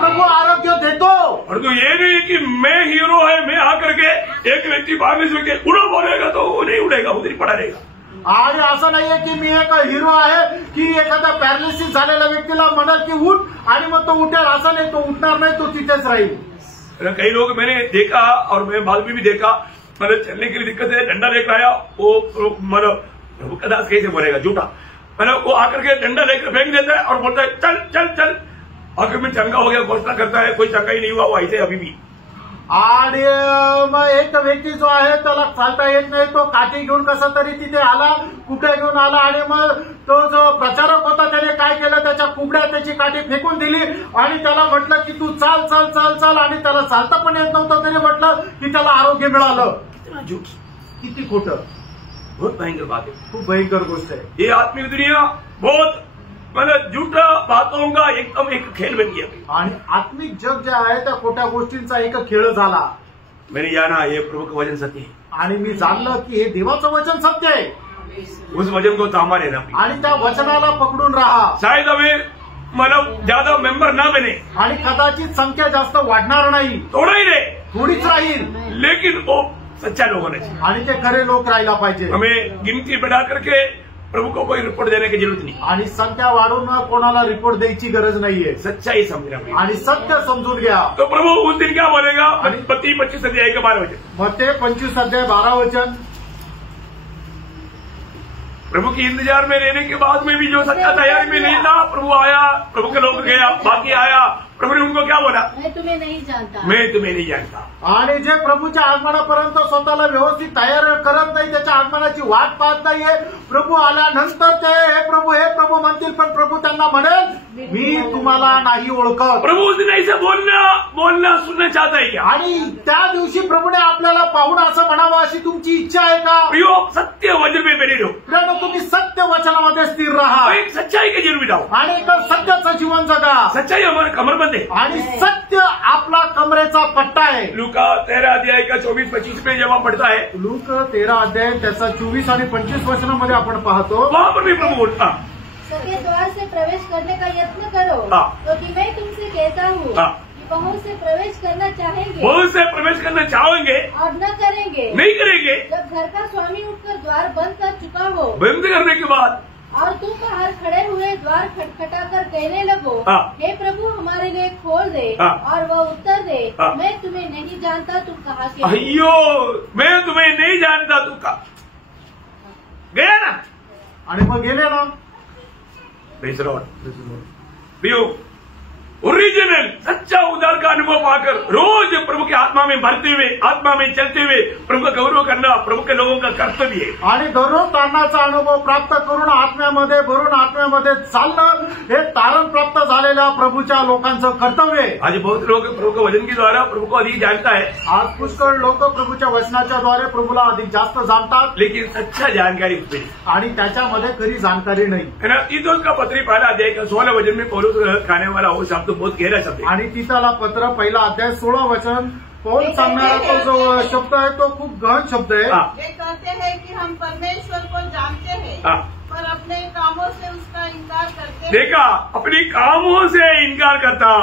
प्रभू आरोग्य देतो। और तो ये नहीं कि मैं हीरो है, मैं आकर के एक व्यक्ति बाहर से उड़ा बोलेगा तो वो नहीं उड़ेगा, उधर ही पड़ा रहेगा। आणि असं नाहीये की मी एक हिरो आहे की एखादा पॅरालिसिस झालेल्या व्यक्तीला म्हणाल की उठ आणि मग तो उठेल, असं नाही, तो उठणार नाही, तो तिथेच राहील। कई लोग मैंने देखा और मैं बाद में भी देखा, मतलब चलने के लिए दिक्कत है, डंडा लेकर आया, वो मतलब प्रभु का दास कैसे बोलेगा झूठा, मतलब वो आकर के डंडा लेकर फेंक देता है और बोलता है चल चल चल, आखिर में चंगा हो गया घोषणा करता है, कोई चंगा ही नहीं हुआ, वो ऐसे अभी भी। आणि मग एक व्यक्ती जो आहे त्याला चालता येत नाही, तो काठी घेऊन कसा तरी तिथे आला, कुठे घेऊन आला, आणि मग तो जो प्रचारक होता त्याने काय केलं, त्याच्या कुबड्या त्याची काठी फेकून दिली आणि त्याला म्हटलं की तू चाल चाल चाल चाल, आणि त्याला चालता पण येत नव्हतं, तरी म्हटलं की त्याला आरोग्य मिळालं। कितना झूठ, किती खोटं, बहुत भयंकर बात है, खूप भयंकर गोष्ट आहे। ये आत्मिक दुनिया बहुत मतलब झूठा बातों का एकदम एक खेल बन गया आणि आत्मिक जग जे आहे त्या खोट्या गोष्टींचा एक खेळ झाला. मैंने जाना ये प्रभु का वचन सत्य है, आणि मी जाणलं की हे देवाचं वचन सत्य आहे. उस वचन को थामा रहना पड़ेगा. आणि त्या वचनाला पकडून राहा. शायद हमें मतलब ज्यादा मेंबर ना बने, आणि कदाचित संख्या जास्त वाढणार नाही, थोड़ा ही रहे, थोडीच राहील, लेकिन वो सच्चा लोग होने चाहिए. आणि ते खरे लोक राहायला पाहिजे. हमें गिनती बढ़ा करके प्रभु को कोई रिपोर्ट देने की जरूरत नहीं. आणि संख्या वाढून कोणाला रिपोर्ट द्यायची गरज नाहीये. सच्चाई समझना पड़ेगा. आणि सत्य समजून घ्या. तो प्रभु उस दिन क्या बोलेगा? 25 अध्याय का 12 वचन. मत्ते 25 अध्याय 12 वचन. प्रभु की इंतजार में रहने के बाद में भी जो सच्चा तैयारी में नहीं था, प्रभु आया, प्रभु के लोग गया, बाकी आया. प्रभु ने उनको क्या बोला? मैं तुम्हें नहीं जानता. मैं तुम्हें नहीं जानता. आणि जे प्रभूच्या आगमनापर्यंत स्वतःला व्यवस्थित तयार करत नाही, त्याच्या आगमनाची वाट पाहत नाहीये, प्रभू आल्यानंतर ते हे प्रभू म्हणतील, पण प्रभू त्यांना म्हणेल मी तुम्हाला नाही ओळखत. प्रभु उस दिन ऐसे बोलना सुनना चाहता है क्या? आणि त्या दिवशी प्रभूने आपल्याला पाहून असं म्हणावं अशी तुमची इच्छा आहे का? प्रियो, सत्य वचन में बने रहो. प्रियो, तुम्ही सत्य वचनामध्ये स्थिर राहा. एक सच्चाई के जीवन बिताओ. आणि एक सत्याचं जीवन जगा. सच्चाई हमारे कमरबंद है. आणि सत्य आपला कमरेचा पट्टा आहे. लूका 13 अध्याय का 24-25 में जब आप पढ़ता है, लूक 13 अध्याय त्याचा 24 आणि 25 वचनामध्ये आपण पाहतो, वहां पर भी प्रभु बोलता सके द्वार से प्रवेश करने का यत्न करो, क्योंकि मैं तुमसे कहता हूँ कि बहुत से प्रवेश करना चाहेंगे, बहुत से प्रवेश करना चाहेंगे और न करेंगे. नहीं करेंगे. जब घर का स्वामी उठकर द्वार बंद कर चुका हो बंद करने के बाद और तुम बाहर खड़े हुए द्वार खटखटाकर कहने लगो, हे प्रभु हमारे लिए खोल दे, और वह उत्तर दे, मैं तुम्हें नहीं जानता, तुम कहाँ के हो. अयो, मैं तुम्हें नहीं जानता, तू का गया ना. आणि मग गेले ना. प्रियो, ओरिजिनल सच्चा उद्धार का अनुभव पाकर रोज प्रभु के आत्मा में भरते हुए, आत्मा में चलते हुए प्रभु का गौरव करना प्रभु के लोगों का कर्तव्य है. आणि दररोज तारणाचा अनुभव प्राप्त करून आत्म्यामध्ये भरून आत्म्यामध्ये चालणं हे तारण प्राप्त झालेल्या प्रभूच्या लोकांचं कर्तव्य आहे. आज बहुत लोग प्रभु के वचन के द्वारा प्रभु को अधिक जानता है. आज पुष्कळ लोक प्रभूच्या वचनाच्या द्वारे प्रभूला अधिक जास्त जाणतात, लेकिन सच्चा जानकारी उसमें नहीं. आणि त्याच्यामध्ये खरी जानकारी नाही. है ना. तीतोस का पत्री पहला अध्याय का 16 वचन में पौलुस खाने वाला वो शब्द बहुत गहरा शब्द है. आणि तिथला पत्र पहिला अध्याय 16 वचन पौल सांगणारा तो जो शब्द आहे तो खूप गहन शब्द आहे. वे कहते हैं कि हम परमेश्वर को जानते हैं, पर अपने कामों से उसका इनकार करते हैं. देखा, अपनी कामों से इनकार करता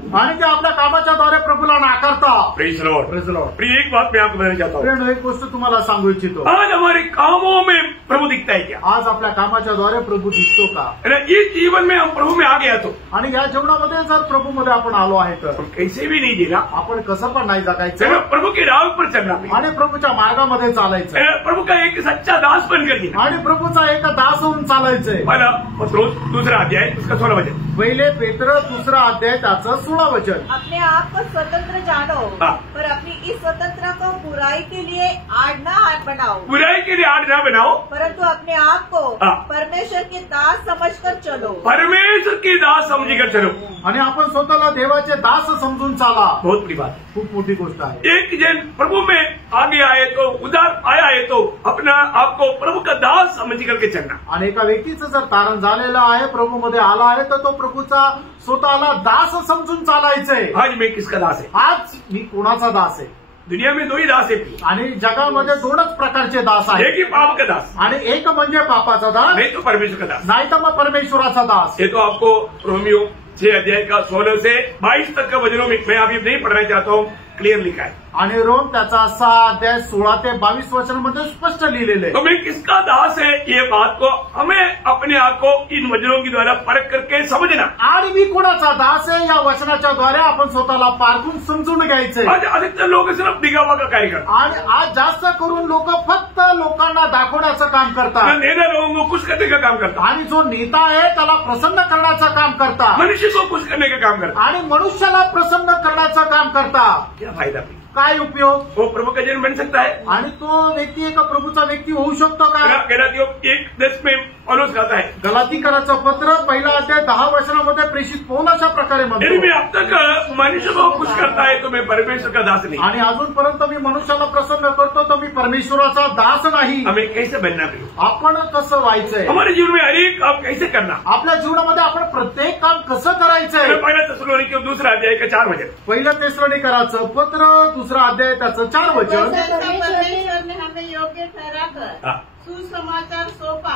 आणि ते आपल्या कामाच्या द्वारे प्रभूला नाकारता. Praise Lord. Praise Lord. प्रिय, एक बात मैं आपको बताना चाहता हूँ. फ्रेंड, एक गोष्ट तुम्हाला सांगू इच्छितो. आज हमारे कामों में प्रभु दिखता है क्या? आज आपल्या कामाच्या द्वारे प्रभू दिसतो का? है ना. इस जीवन में हम प्रभु में आ गया तो, आणि या जीवनामध्ये जर प्रभूमध्ये आपण आलो आहे तर हम कैसे भी नहीं जीना. आपण कसं पण नाही है जगायचं ना. प्रभु के राह पर चलना है. आणि प्रभूच्या मार्गामध्ये चालायचं है ना. प्रभु का एक सच्चा दास बनकर जीना. आणि प्रभूचा एक दास होऊन चालायचंय. पहला पत्रोस 2 अध्याय उसका 16 वचन. पहिले पेत्र 2 अध्याय त्याचं 16 वचन. अपने आप को स्वतंत्र जानो, हाँ। पर अपनी इस स्वतंत्रता को बुराई के लिए आड़ न बनाओ. बुराई के लिए आड़ ना बनाओ, परंतु अपने आप को हाँ। परमेश्वर के दास समझकर चलो. परमेश्वर की दास समझकर चलो. आणि आपण स्वतःला देवाचे दास समजून चाला. बहुत बड़ी बात है. खूप मोठी गोष्ट आहे. एक जन प्रभु में आगे आए तो, उधार आया है तो अपना आपको प्रभु का दास समझ करके चलना. आणि एका व्यक्तीचं जर तारण झालेलं आहे, प्रभूमध्ये आला आहे, तर तो प्रभूचा स्वतःला दास समजून चालायचंय. आज मैं किसका दास है? आज मी कोणाचा दास आहे? दुनिया में 2 ही दास है. आणि जगामध्ये 2च प्रकारचे दास आहेत. एक ही पाप का दास, आणि एक म्हणजे पापाचा दास, नहीं तो परमेश्वर का दास. नाही तर मग परमेश्वराचा दास. ये तो आपको रोमियो 6 अध्याय का 16 से 22 तक का वचनों में मैं अभी नहीं पढ़ना चाहता हूँ, क्लियर लिखा है. आणि रोम त्याचा 6 अध्याय 16 ते 22 वचनामध्ये स्पष्ट लिहिलेले आहे. तो मैं किसका दास है, ये बात को हमें अपने आप को इन वचनों के द्वारा परख करके समझना. आणि मी कोणाचा दास आहे या वचनाच्या द्वारे आपण स्वतःला पारखून समजून घ्यायचंय. आज अधिकतर लोग सिर्फ दिखावा का कार्य करते आणि आज जास्त करून लोक फक्त लोकांना दाखवण्याचं काम हैं. करतात. नेता लोगों को खुश करने का काम करता, आणि जो नेता आहे त्याला प्रसन्न करण्याचं काम करतात. मनुष्य को खुश करने का काम करता. आणि मनुष्याला प्रसन्न करण्याचं काम करतात. क्या फायदा भी? काय उपयोग? वो प्रभु का जन बन सकता है. आणि तो व्यक्ती एका प्रभूचा व्यक्ती होऊ शकतो का? गलातियों 1:10 में पौलुस कहता है, गलातीकराचं पत्र 1 अध्याय 10 वचनामध्ये प्रेषित पौल अशा प्रकारे यदि म्हणतो, मैं अब तक मनुष्य को खुश करता है तो मैं परमेश्वर का दास नहीं। आणि अजूनपर्यंत मी मनुष्याला प्रसन्न करतो तर मी परमेश्वराचा दास नाही। हमें कैसे बनना प्रियो? आपण कसं व्हायचंय? हमारे जीवन में हर एक काम कैसे करना? आपल्या जीवनामध्ये आपण प्रत्येक काम कसं करायचंय? पहला तेसलोनिके 2 अध्याय का 4 वचन। 1 तेसलोनिकराचं पत्र 2 अध्याय त्याचं 4 वचन। जैसा परमेश्वर ने हमें योग्य ठहराकर सुसमाचार सौंपा,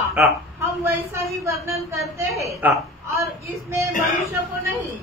हम वैसा ही वर्णन करते हैं, और इसमें मनुष्य को नहीं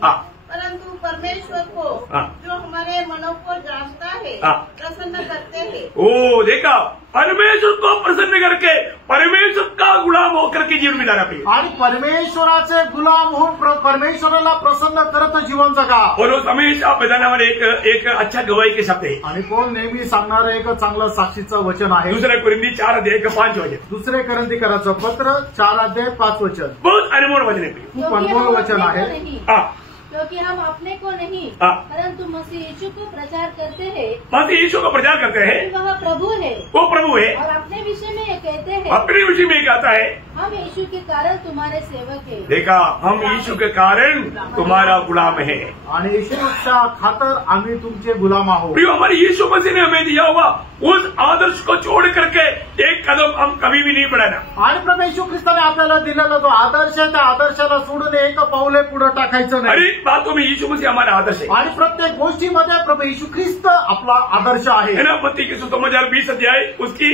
परंतु परमेश्वर को जो हमारे मनों को जांचता है प्रसन्न करते हैं। ओ देखा, परमेश्वर को प्रसन्न करके परमेश्वर का गुलाम होकर के जीवन बिताना प्रिय। आणि परमेश्वराचे गुलाम होऊन परमेश्वराला प्रसन्न करत जीवन जगा। और हमेशा मैदानावर एक अच्छा गवाही के शब्द है। आणि कोण नेहमी सांगणारं एक चांगलं साक्षीचं वचन आहे। 2 कोरिंथी 4 अध्याय का 5 वचन। 2 कोरिंथीकराचं पत्र 4 अध्याय 5 वचन। बहुत अनमोल वचन है। खूप अनमोल वचन आहे। क्योंकि हम अपने को नहीं परंतु मसीह यीशु को प्रचार करते हैं। मसीह यीशु को प्रचार करते हैं, वह प्रभु है, वो प्रभु है। और अपने विषय में ये कहते हैं, अपने विषय में कहता है, हम यीशु के कारण तुम्हारे सेवक हैं। देखा, हम यीशु के कारण तुम्हारा गुलाम है। आणि येशूच्या खातर आम्ही तुमचे गुलाम आहोत। प्रियो, हमारे यीशु मसीह ने हमें दिया हुआ उस आदर्श को छोड़ करके एक कदम हम कभी भी नहीं बढ़ाना। आणि प्रभू येशू ख्रिस्ताने आपल्याला दिलेला जो आदर्श आहे त्या आदर्शाला सोडून एक पाऊल पुढे टाकायचं हर नाही। एक बातों में यीशु मसीह हमारा आदर्श है। आणि प्रत्येक गोष्टीमध्ये प्रभू येशू ख्रिस्त आपला आदर्श आहे। है ना? मत्ती की सुसमाचार 20 अध्याय उसकी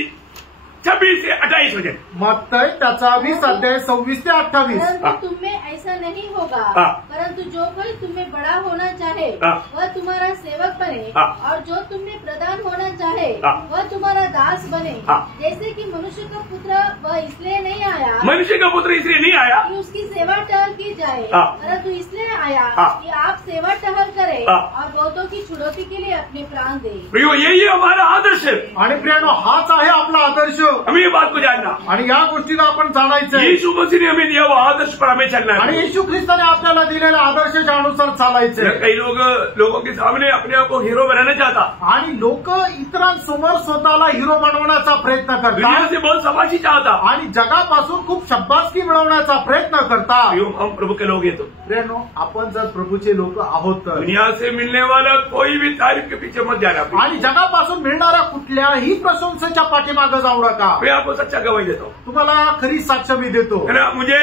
26 से 28 वचन। मत्तई त्याचा 20 अध्याय 26 ते 28। परंतु तुम में ऐसा नहीं होगा, परंतु जो कोई तुम्हें बड़ा होना चाहे वह तुम्हारा सेवक बने, और जो तुम्हें प्रधान होना चाहे वह तुम्हारा दास बने। जैसे कि मनुष्य का पुत्र वह इसलिए नहीं आया, मनुष्य का पुत्र इसलिए नहीं आया कि उसकी सेवा टहल की जाए, परंतु इसलिए आया कि आप सेवा टहल करें और बहुतों की छुड़ौती के लिए अपने प्राण दें। प्रियो, यही हमारा आदर्श है। आणि प्रियानो, हाच आहे आपला आदर्श। हमें ये बात को जानना, आणि या गोष्टीला आपण जाणायचं। यीशु मसीह ने हमें दिया हुआ आदर्श पर हमें चलना है। आणि येशू ख्रिस्ताने आपल्याला दिलेल्या आदर्शाच्या अनुसार चालायचं। कई लोगों के सामने अपने आप को हीरो बनाना चाहता, आणि लोक इतरांसमोर स्वतःला हिरो बनवण्याचा प्रयत्न दुनिया करतात, से बहुत शाबाशी चाहता। आणि जगापासून खूप शाबासकी मिळवण्याचा प्रयत्न करतात। प्रियो, हम प्रभु के लोग हैं तो प्रियानो, आपण जर प्रभूचे लोक आहोत तर दुनिया से मिलने वाला कोई भी तारीफ के पीछे मत जाना। आणि जगापासून मिळणाऱ्या कुठल्याही प्रशंसेच्या पाठीमागे जाऊ नका। मैं आपको सच्चा गवाही देता हूँ, तुम्हाला खरी साक्ष मी देतो। है ना? मुझे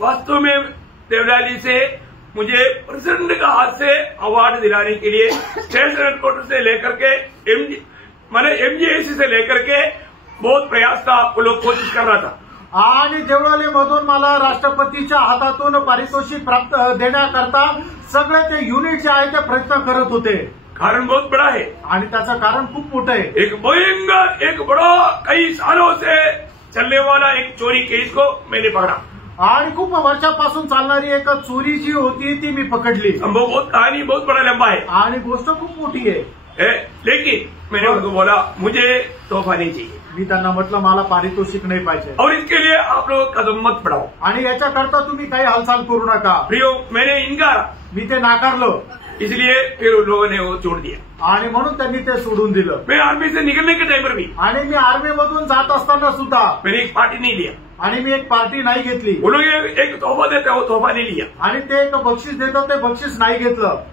वास्तव में देवलाली से मुझे प्रेसिडेंट का हाथ से अवार्ड दिलाने के लिए स्टेट हेडक्वार्टर से लेकर के एमजीएसी से लेकर के बहुत प्रयास था, वो लोग कोशिश कर रहा था। आणि देवळाली मधून मला राष्ट्रपतीच्या हातातून पारितोषिक प्राप्त देण्याकरता सगळे ते युनिट जे आहे ते प्रयत्न करत होते। कारण बहुत बड़ा है, आणि त्याचं कारण खूप मोठं आहे। एक भयंकर, एक बड़ा कई सालों से चलने वाला एक चोरी केस को मैंने पकड़ा। आणि खूप वर्षापासून चालणारी एक चोरी जी होती ती मी पकडली। बहुत कहानी बहुत बड़ा लंबा है, आणि गोष्ट खूप मोठी आहे। लेकिन मैंने उनको बोला मुझे तोहफा नहीं चाहिए, मी त्यांना म्हटलं मला पारितोषिक नाही पाहिजे, और इसके लिए आप लोग कदम मत बढ़ाओ। आणि याच्याकरता तुम्ही काही हालचाल करू नका। प्रियो, मैंने इनकार, मी ते नाकारलं, इसलिए फिर उन लोगों ने वो छोड़ दिया। आणि म्हणून त्यांनी ते सोडून दिलं। मैं आर्मी से निकलने के टाइम पर भी आणि मी आर्मीमधून जात असताना सुद्धा मैंने एक पार्टी नहीं लिया। आणि मी एक पार्टी नाही घेतली। वो लोग एक तोहफा देते वो तोहफा नहीं लिया। आणि ते एक बक्षीस देतात ते बक्षीस नाही घेतलं।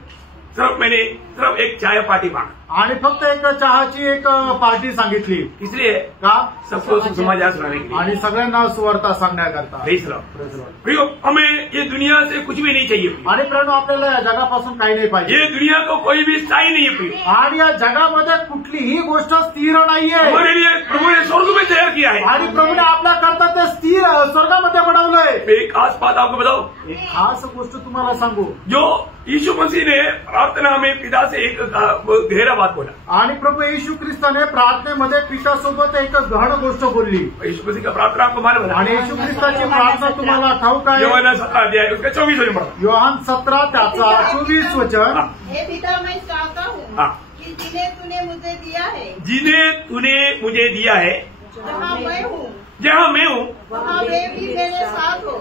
मैंने सिर्फ एक चाय पार्टी मांगा, आणि फक्त एक चहाची एक पार्टी सांगितली। इसलिए का? सबको सुसमाचार सुनाने के लिए, आणि सगळ्यांना सुवार्ता सांगण्याकरता। Praise Lord. प्रियो, हमें ये दुनिया से कुछ भी नहीं चाहिए। आणि प्रियानो, आपल्याला या जगापासून काही नाही पाहिजे। ये दुनिया को कोई भी स्थायी नहीं है प्रियो। आणि या जगामध्ये कुठलीही गोष्ट स्थिर नाहीये। हमारे लिए प्रभु ने स्वर्ग में तैयार किया है। आणि प्रभूने आपल्याकरता ते स्थिर स्वर्गामध्ये बनवलंय। एक खास बात आपको बताओ, एक खास गोष्ट तुम्हाला सांगू, जो यीशु मसीह ने प्रार्थना में पिता से एक गहरा बात बोला। आणि प्रभू येशू ख्रिस्ताने प्रार्थनेमध्ये पितासोबत एक गहन गोष्ट बोलली। यीशु मसीह का प्रार्थना आपको मालूम है? आणि येशू ख्रिस्ताची प्रार्थना तुम्हाला ठाऊक आहे? यूहन्ना 17 अध्याय उसका 24 वचन पढ़ो। योहान 17 त्याचा 24 वचन। हे पिता, मैं चाहता हूँ कि जिन्हें तूने मुझे दिया है, जिन्हें तूने मुझे दिया है, जहाँ मैं हूँ जहाँ मैं हूँ, वहाँ वे भी मेरे साथ हो,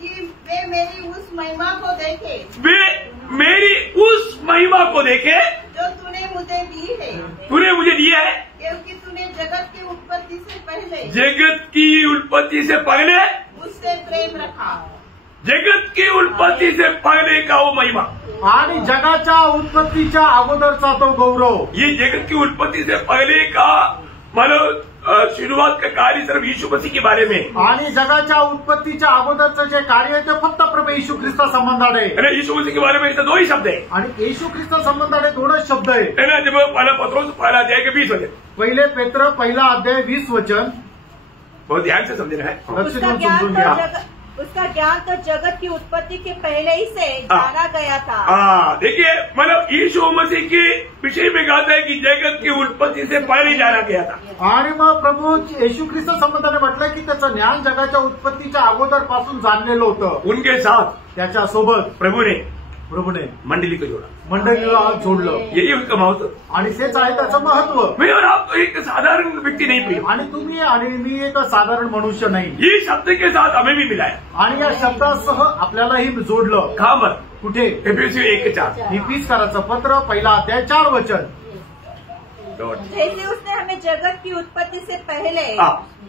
कि वे मेरी उस महिमा को देखे, वे मेरी उस महिमा को देखे जो तूने मुझे दी है, तूने मुझे दिया है, क्योंकि तूने जगत की उत्पत्ति से पहले जगत की उत्पत्ति से पहले उत्पत्ति से पहले का वो महिमा, आणि जगाच्या उत्पत्तीच्या अगोदरचा तो गौरव, ये जगत की उत्पत्ति से पहले का मतलब शुरुआत का कार्य सिर्फ यीशु मसीह के बारे में, आणि जगाच्या उत्पत्तीच्या अगोदरचं जे कार्य आहे ते फक्त प्रभू येशू ख्रिस्ता संबंधाने, है ना। यीशु मसीह के बारे में ऐसे दो ही शब्द है, आणि येशू ख्रिस्ता संबंधाने दोनच शब्द आहे, है ना। जब पहला पत्रोस पहला अध्याय के 20 वचन, पहिले पेत्र पहिला अध्याय 20 वचन, बहुत ध्यान से समझना है। लक्ष देऊन समजून घ्या। उसका ज्ञान तो जगत की उत्पत्ति के पहले ही से जाना गया था। हाँ, देखिए मतलब यीशु मसीह के विषय में कहता है कि जगत की उत्पत्ति से पहले जाना गया था। आणि मग प्रभू येशू ख्रिस्त संबंधाने म्हटलंय की त्याचं ज्ञान जगाच्या उत्पत्तीच्या अगोदर पासून जाणलेलं होतं। उनके साथ त्याच्या सोबत प्रभूने मंडळी को जोड़ा, मंडळीला जोडलं, यही उनका महत्व। आणि तेच आहे त्याचं महत्व। मैं और आप तो एक साधारण व्यक्ति नहीं प्रिय, आणि तुम्ही आणि मी एक साधारण मनुष्य नाही, ये शब्द के साथ हमें भी मिलाया, आणि या शब्दासह आपल्यालाही जोडलं। कहाँ पर? कुठे? एफएससी 1:4, इफिसकाराचं पत्र पहिला अध्याय 4 वचन। जैसे उसने हमें जगत की उत्पत्ति से पहले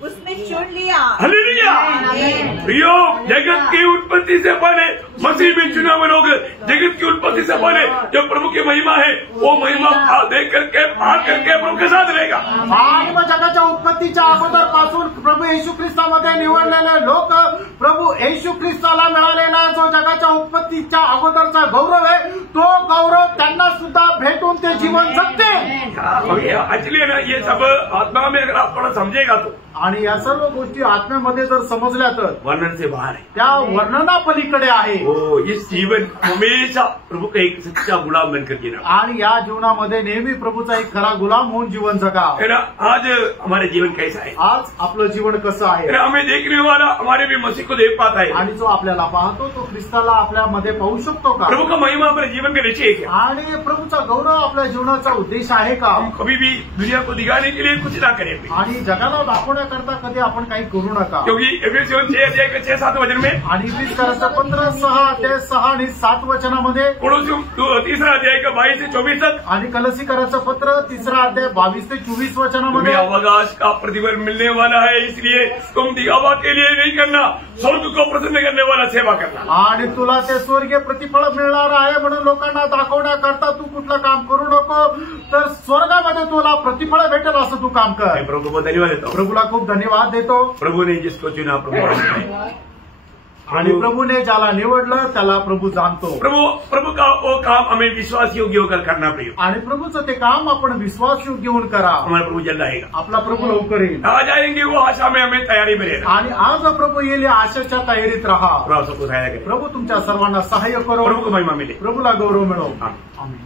उसमें चुन लिया। हालेलुया। प्रियो, जगत की उत्पत्ति से पहले मसीह में चुना हुए लोग, जगत की उत्पत्ति से पहले जो प्रभु की महिमा है वो महिमा देख करके भाग करके प्रभु के साथ रहेगा। आणि मग जगाच्या उत्पत्तीच्या अगोदर पासून प्रभू येशू ख्रिस्तामध्ये निवडलेले लोक प्रभू येशू ख्रिस्ताला मिळालेला जो जगाच्या उत्पत्तीच्या अगोदरचा गौरव आहे तो गौरव त्यांना सुद्धा भेटून ते जीवन जगते। एक्चुअली ना ये सब आत्मा में अगर आप थोड़ा समझेगा तो, आणि या सर्व गोष्टी आत्म्यामध्ये जर समजल्या तर वर्णन से बाहर है, त्या वर्णनापलीकडे आहे। ओ इस जीवन हमेशा प्रभु का एक सच्चा गुलाम बनकर जीना, आणि या जीवनामध्ये नेहमी प्रभूचा एक खरा गुलाम होऊन जीवन जगा। है ना। आज हमारे जीवन कैसा है? आज आपलं जीवन कसं आहे? हमें देखने वाला हमारे भी मसीह को देख पाता है, आणि जो आपल्याला पाहतो तो ख्रिस्ताला आपल्यामध्ये पाहू शकतो का? प्रभु का महिमा हमारे जीवन का निश्चय है क्या? आणि प्रभुचा गौरव आपल्या जीवनाचा उद्देश आहे का? हम कभी भी दुनिया को दिखाने के लिए कुछ ना करें, आणि जगाला दाखवण्याकरता कधी आपण काही करू नका, क्योंकि एफएससी 6:6-7 वचन में, आणि इफिसकाराचं पत्र 6:6 आणि 7 वचनामध्ये, कोलोसियम 3 अध्याय का 22 से 24 तक, आणि कलसीकराचं पत्र 3 अध्याय 22 ते 24 वचनामध्ये, तुम्हें अवकाश का प्रतिफल मिलने वाला है, इसलिए तुम दिखावा के लिए नहीं करना, स्वर्ग को प्रसन्न करने वाला सेवा करना। आणि तुला ते स्वर्गीय प्रतिफळ मिळणार आहे म्हणून लोकांना दाखवण्याकरता तू कुठलं काम करू नको, तर स्वर्गामध्ये तुला प्रतिफळ भेटेल असं तू काम कर। मैं प्रभु को बहुत धन्यवाद देता हूँ। प्रभूला खूप धन्यवाद देतो। प्रभु ने जिसको चुना प्रभु आणि प्रभूने ज्याला निवडलं त्याला प्रभू जाणतो। प्रभु का वो काम हमें विश्वास योग्य होकर करना प्रिय, आणि प्रभूचं ते काम आपण विश्वास योग्य होऊन करा। हमारा प्रभु जल्द आएगा, आपला प्रभू लवकर येईल, आ जाएंगे वो आशा में हमें तैयारी में रहना। आणि आज प्रभू येईल या आशेच्या तयारीत राहा। प्रभु सबको सहायता करे, प्रभू तुमच्या सर्वांना सहाय्य करो, प्रभु को महिमा मिले, प्रभूला गौरव मिळो। आमीन। आमीन।